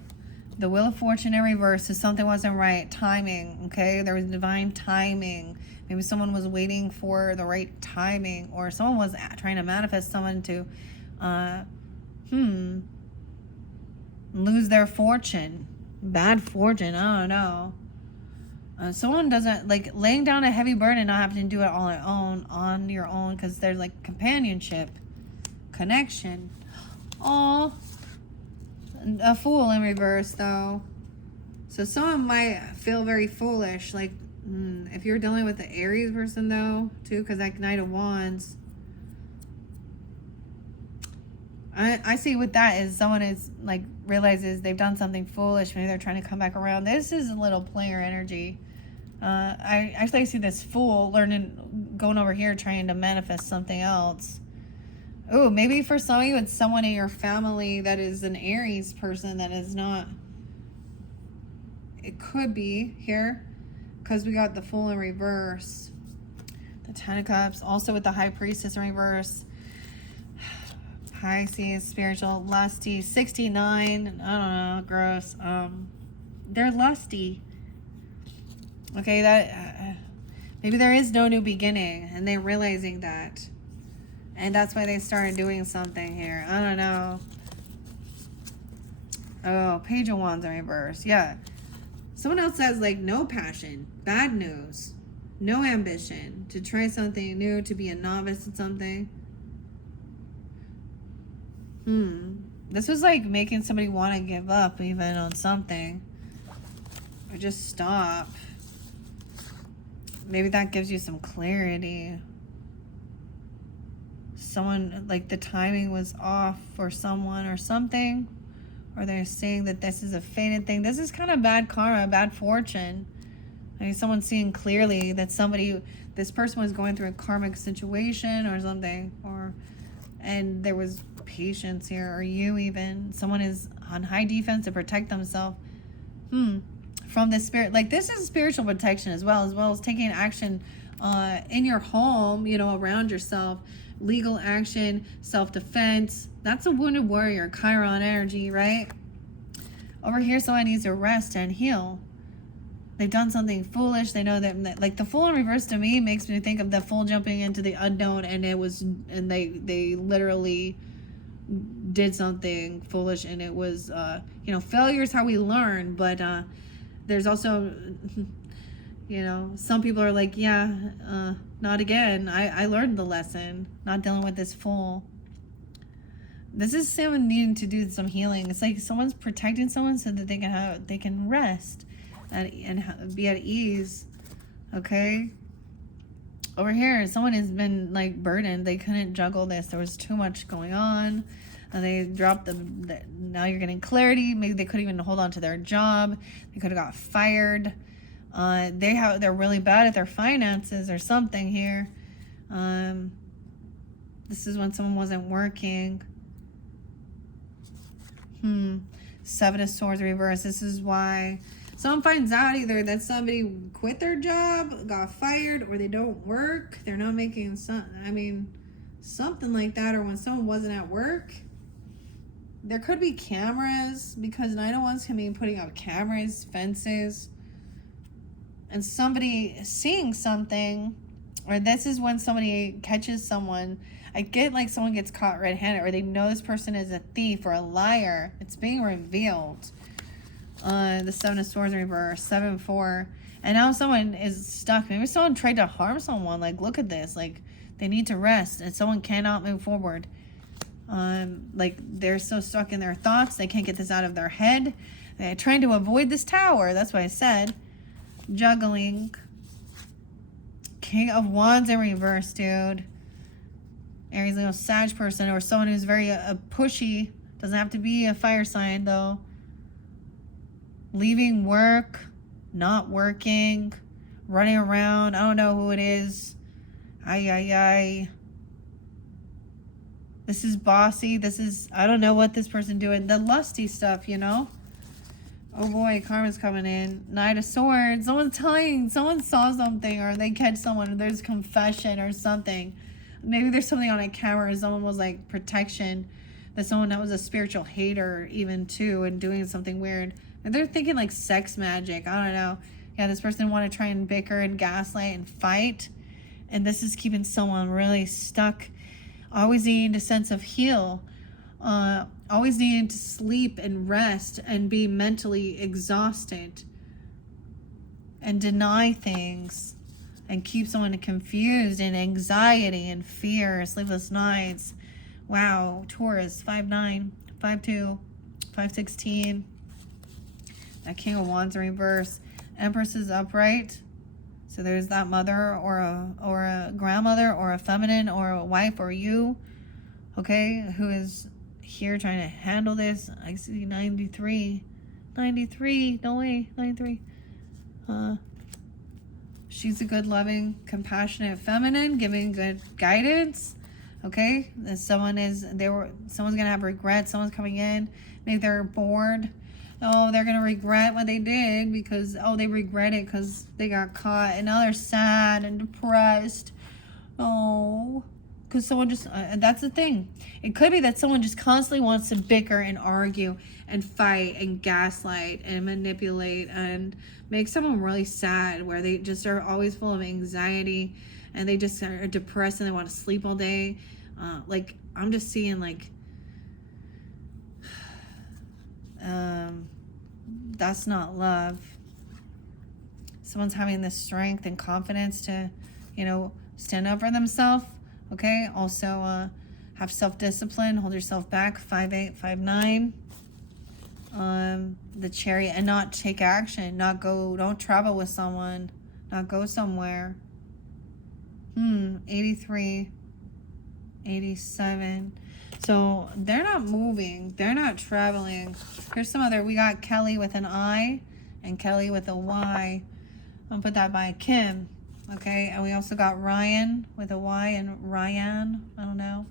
The Wheel of Fortune in reverse is something wasn't right. Timing. Okay. There was divine timing. Maybe someone was waiting for the right timing, or someone was trying to manifest someone to lose their fortune. Bad fortune. I don't know. Someone doesn't like laying down a heavy burden, not having to do it on your own, because there's like companionship, connection. Oh, a Fool in reverse though. So someone might feel very foolish, like if you're dealing with the Aries person though, too, because that Knight of Wands. I see with that is someone is like realizes they've done something foolish. Maybe they're trying to come back around. This is a little player energy. I actually see this Fool going over here trying to manifest something else. Oh, maybe for some of you it's someone in your family that is an Aries person that is not. It could be here because we got the Fool in reverse. The Ten of Cups also with the High Priestess in reverse. Pisces, spiritual, lusty, 69. I don't know, gross. They're lusty. Okay, that maybe there is no new beginning, and they're realizing that, and that's why they started doing something here. I don't know. Oh, Page of Wands in reverse. Yeah, someone else says like no passion, bad news, no ambition to try something new, to be a novice at something. This was like making somebody want to give up even on something. Or just stop. Maybe that gives you some clarity. Someone, like the timing was off for someone or something. Or they're saying that this is a fated thing. This is kind of bad karma, bad fortune. Like someone's seeing clearly that this person was going through a karmic situation or something. And there was patience here, or you even. Someone is on high defense to protect themselves from the spirit. Like this is spiritual protection as well as taking action in your home, around yourself. Legal action, self-defense. That's a wounded warrior, Chiron energy, right? Over here, someone needs to rest and heal. They've done something foolish. They know that, like the Fool in reverse to me makes me think of the Fool jumping into the unknown, and they literally did something foolish, and it was failure is how we learn. But there's also some people are like, not again. I learned the lesson, not dealing with this Fool. This is someone needing to do some healing. It's like someone's protecting someone so that they can rest and be at ease. Okay, over here someone has been like burdened. They couldn't juggle this. There was too much going on, and they dropped now you're getting clarity. Maybe they couldn't even hold on to their job. They could have got fired. They're really bad at their finances or something here. This is when someone wasn't working. Seven of Swords reverse. This is why someone finds out either that somebody quit their job, got fired, or they don't work. They're not making something like that. Or when someone wasn't at work. There could be cameras, because Nine of Wands can be putting up cameras, fences, and somebody seeing something. Or this is when somebody catches someone. I get like someone gets caught red-handed, or they know this person is a thief or a liar. It's being revealed. The Seven of Swords in reverse, 7-4. And now someone is stuck. Maybe someone tried to harm someone. Like, look at this. Like, they need to rest, and someone cannot move forward. Like, they're so stuck in their thoughts. They can't get this out of their head. They're trying to avoid this tower. That's what I said. Juggling. King of Wands in reverse, dude. Aries, Leo, Sag person, or someone who's very pushy. Doesn't have to be a fire sign, though. Leaving work, not working, running around. I don't know who it is. Ay, ay, ay. This is bossy. This is, I don't know what this person doing. The lusty stuff, you know? Oh boy, karma's coming in. Knight of Swords. Someone's telling, someone saw something, or they catch someone, or there's confession or something. Maybe there's something on a camera, or someone was like protection. That someone that was a spiritual hater even too, and doing something weird. And they're thinking like sex magic. I don't know. Yeah, this person want to try and bicker and gaslight and fight. And this is keeping someone really stuck. Always needing a sense of heal. Always needing to sleep and rest and be mentally exhausted. And deny things. And keep someone confused and anxiety and fear. Sleepless nights. Wow. Taurus. 5'9", 5'2", 5'16". That King of Wands in reverse. Empress is upright. So there's that mother or a grandmother or a feminine or a wife or you, okay, who is here trying to handle this. I see 93. 93. No way. 93. She's a good, loving, compassionate feminine, giving good guidance. Okay? Someone's gonna have regret. Someone's coming in. Maybe they're bored. Oh, they're going to regret what they did because, oh, they regret it because they got caught. And now they're sad and depressed. Oh, because someone just, that's the thing. It could be that someone just constantly wants to bicker and argue and fight and gaslight and manipulate and make someone really sad, where they just are always full of anxiety and they just are depressed and they want to sleep all day. Like, I'm just seeing like, that's not love. Someone's having the strength and confidence to, you know, stand up for themselves. Okay. Also, have self-discipline, hold yourself back. 5'8", 5'9". The Chariot, and not take action, don't travel with someone, not go somewhere. 83, 87. So they're not moving. They're not traveling. Here's some other. We got Kelly with an I and Kelly with a Y. I'll put that by Kim. Okay. And we also got Ryan with a Y and Ryan. I don't know.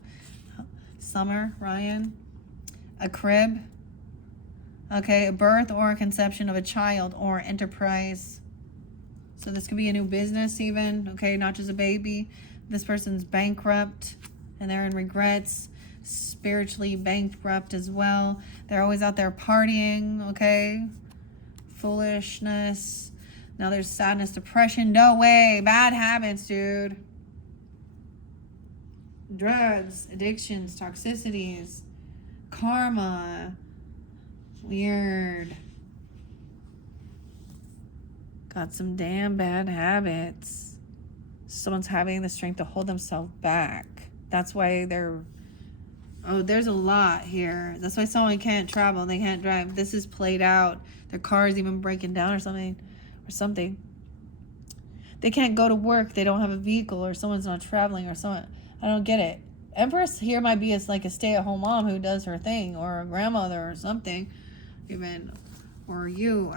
Summer, Ryan. A crib. Okay. A birth or a conception of a child or enterprise. So this could be a new business even. Okay. Not just a baby. This person's bankrupt and they're in regrets. Spiritually bankrupt as well. They're always out there partying, okay? Foolishness. Now there's sadness, depression. No way. Bad habits, dude. Drugs, addictions, toxicities, karma. Weird. Got some damn bad habits. Someone's having the strength to hold themselves back. That's why they're... Oh, there's a lot here. That's why someone can't travel. They can't drive. This is played out. Their car's even breaking down or something. They can't go to work. They don't have a vehicle, or someone's not traveling, or someone. I don't get it. Empress here might be like a stay-at-home mom who does her thing, or a grandmother or something, even, or you.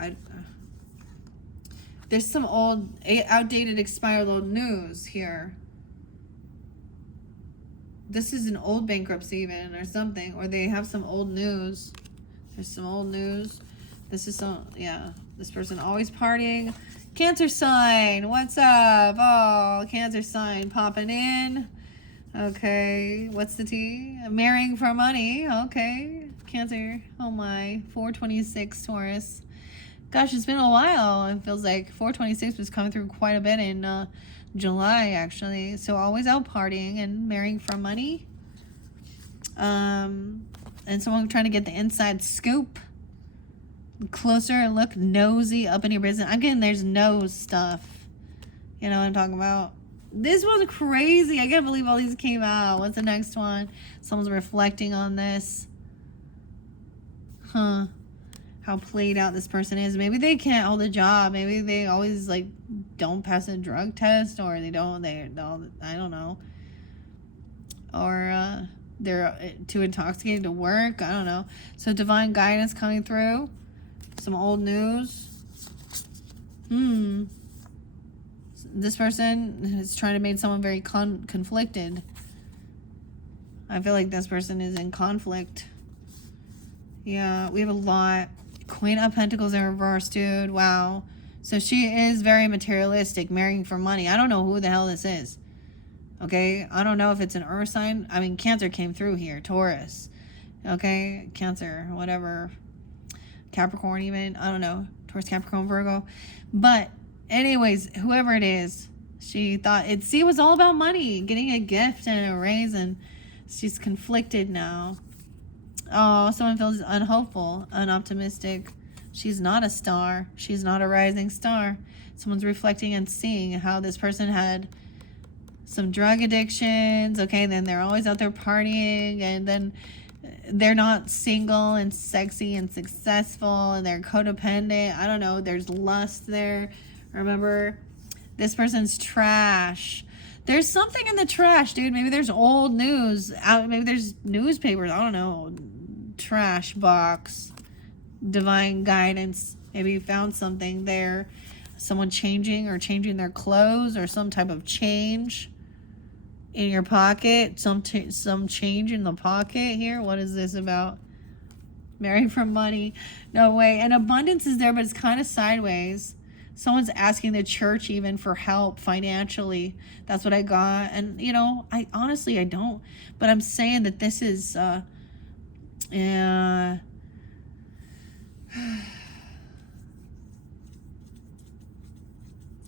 There's some old, outdated, expired old news here. This is an old bankruptcy even, or something. Or they have some old news. There's some old news. This is some, yeah. This person always partying. Cancer sign. What's up? Oh, Cancer sign popping in. Okay. What's the T? Marrying for money. Okay. Cancer. Oh my. 426 Taurus. Gosh, it's been a while. It feels like 426 was coming through quite a bit in July, actually. So always out partying and marrying for money. And someone trying to get the inside scoop. Closer look, nosy, up in your business. I'm getting there's nose stuff. You know what I'm talking about? This one's crazy. I can't believe all these came out. What's the next one? Someone's reflecting on this. Huh. How played out this person is. Maybe they can't hold a job. Maybe they always like don't pass a drug test, or they don't, I don't know. Or they're too intoxicated to work. I don't know. So divine guidance coming through. Some old news. This person is trying to make someone very conflicted. I feel like this person is in conflict. Yeah, we have a lot. Queen of Pentacles in reverse, dude. Wow. So she is very materialistic, marrying for money. I don't know who the hell this is. Okay? I don't know if it's an earth sign. I mean, Cancer came through here. Taurus. Okay? Cancer, whatever. Capricorn even. I don't know. Taurus, Capricorn, Virgo. But anyways, whoever it is, she thought it was all about money, getting a gift and a raise, and she's conflicted now. Oh, someone feels unhopeful, unoptimistic. She's not a star. She's not a rising star. Someone's reflecting and seeing how this person had some drug addictions. Okay, then they're always out there partying, and then they're not single and sexy and successful, and they're codependent. I don't know. There's lust there. Remember, this person's trash. There's something in the trash, dude. Maybe there's old news out. Maybe there's newspapers. I don't know. Trash box. Divine guidance. Maybe you found something there. Someone changing their clothes, or some type of change in your pocket. Some change in the pocket here. What is this about? Marrying for money. No way. And abundance is there, but it's kind of sideways. Someone's asking the church even for help financially. That's what I got. And, you know, I honestly don't. But I'm saying that this is, that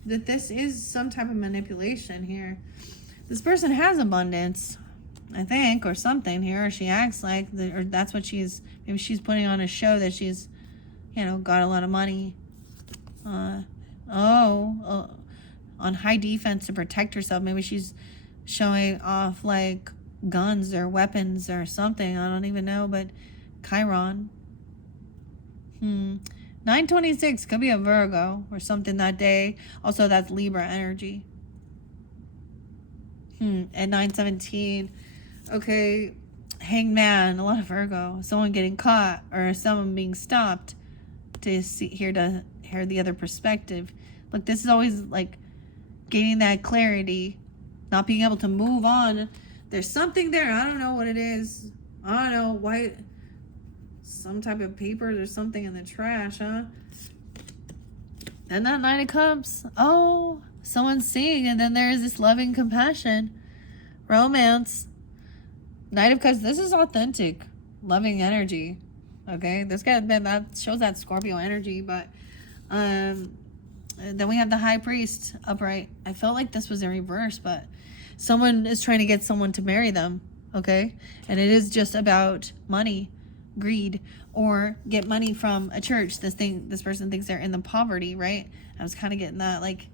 this is some type of manipulation here. This person has abundance, I think, or something here. Or she acts like, or that's what maybe she's putting on a show that she's, you know, got a lot of money. On high defense to protect herself. Maybe she's showing off like guns or weapons or something. I don't even know, but Chiron. 926 could be a Virgo or something that day. Also, that's Libra energy. At 917, okay, Hangman, a lot of Virgo. Someone getting caught or someone being stopped to hear the other perspective. Look, this is always like gaining that clarity, not being able to move on. There's something there. I don't know what it is. I don't know why. Some type of papers or something in the trash, huh? And that Nine of Cups. Oh, someone's seeing, and then there is this loving compassion, romance. Knight of Cups. This is authentic, loving energy. Okay, that shows that Scorpio energy, but then we have the High Priest upright. I felt like this was in reverse, but someone is trying to get someone to marry them, okay? And it is just about money, greed, or get money from a church. This person thinks they're in the poverty, right? I was kind of getting that, like,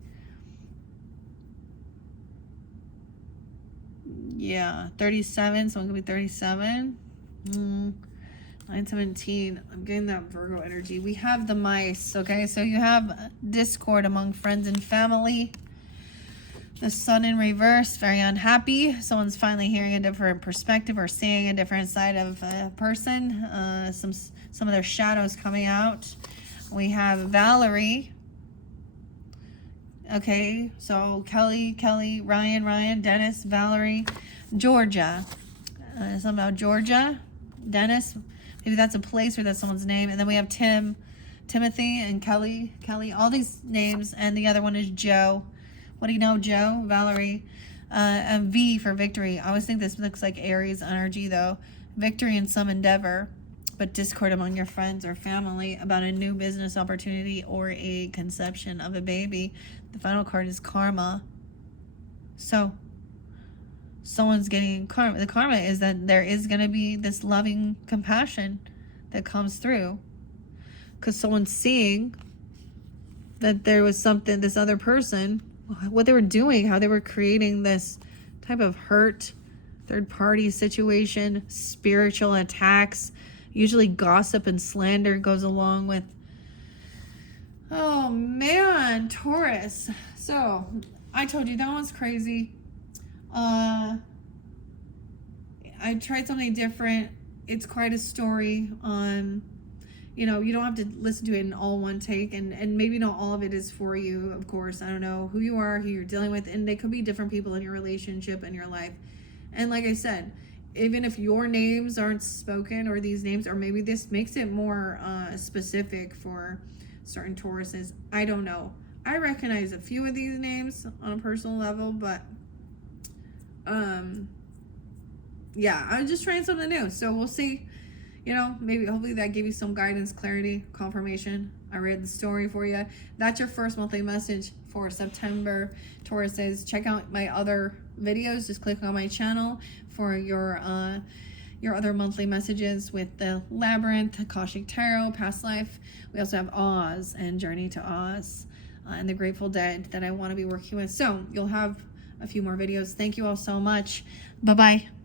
yeah, 37. Someone could be 37. 917. I'm getting that Virgo energy. We have the mice, okay? So you have discord among friends and family. The Sun in reverse, very unhappy. Someone's finally hearing a different perspective or seeing a different side of a person. Some of their shadows coming out. We have Valerie. Okay, so Kelly, Ryan, Dennis, Valerie, Georgia. Something about Georgia, Dennis. Maybe that's a place or that's someone's name. And then we have Timothy, and Kelly, all these names. And the other one is Joe. What do you know, Joe? Valerie. And V for victory. I always think this looks like Aries energy, though. Victory in some endeavor, but discord among your friends or family about a new business opportunity or a conception of a baby. The final card is karma. So, someone's getting karma. The karma is that there is going to be this loving compassion that comes through. Because someone's seeing that there was something, this other person, what they were doing, how they were creating this type of hurt, third-party situation, spiritual attacks. Usually gossip and slander goes along with, oh man, Taurus. So, I told you that one's crazy. I tried something different. It's quite a story. you know, you don't have to listen to it in all one take, and maybe not all of it is for you, of course. I don't know who you are, who you're dealing with, and they could be different people in your relationship and your life. And like I said, even if your names aren't spoken, or these names, or maybe this makes it more specific for certain Tauruses, I don't know. I recognize a few of these names on a personal level, but yeah, I'm just trying something new, so we'll see. You know, maybe, hopefully that gave you some guidance, clarity, confirmation. I read the story for you. That's your first monthly message for September, Tauruses. Check out my other videos. Just click on my channel for your other monthly messages with the Labyrinth, Akashic Tarot, Past Life. We also have Oz and Journey to Oz and the Grateful Dead that I want to be working with. So you'll have a few more videos. Thank you all so much. Bye-bye.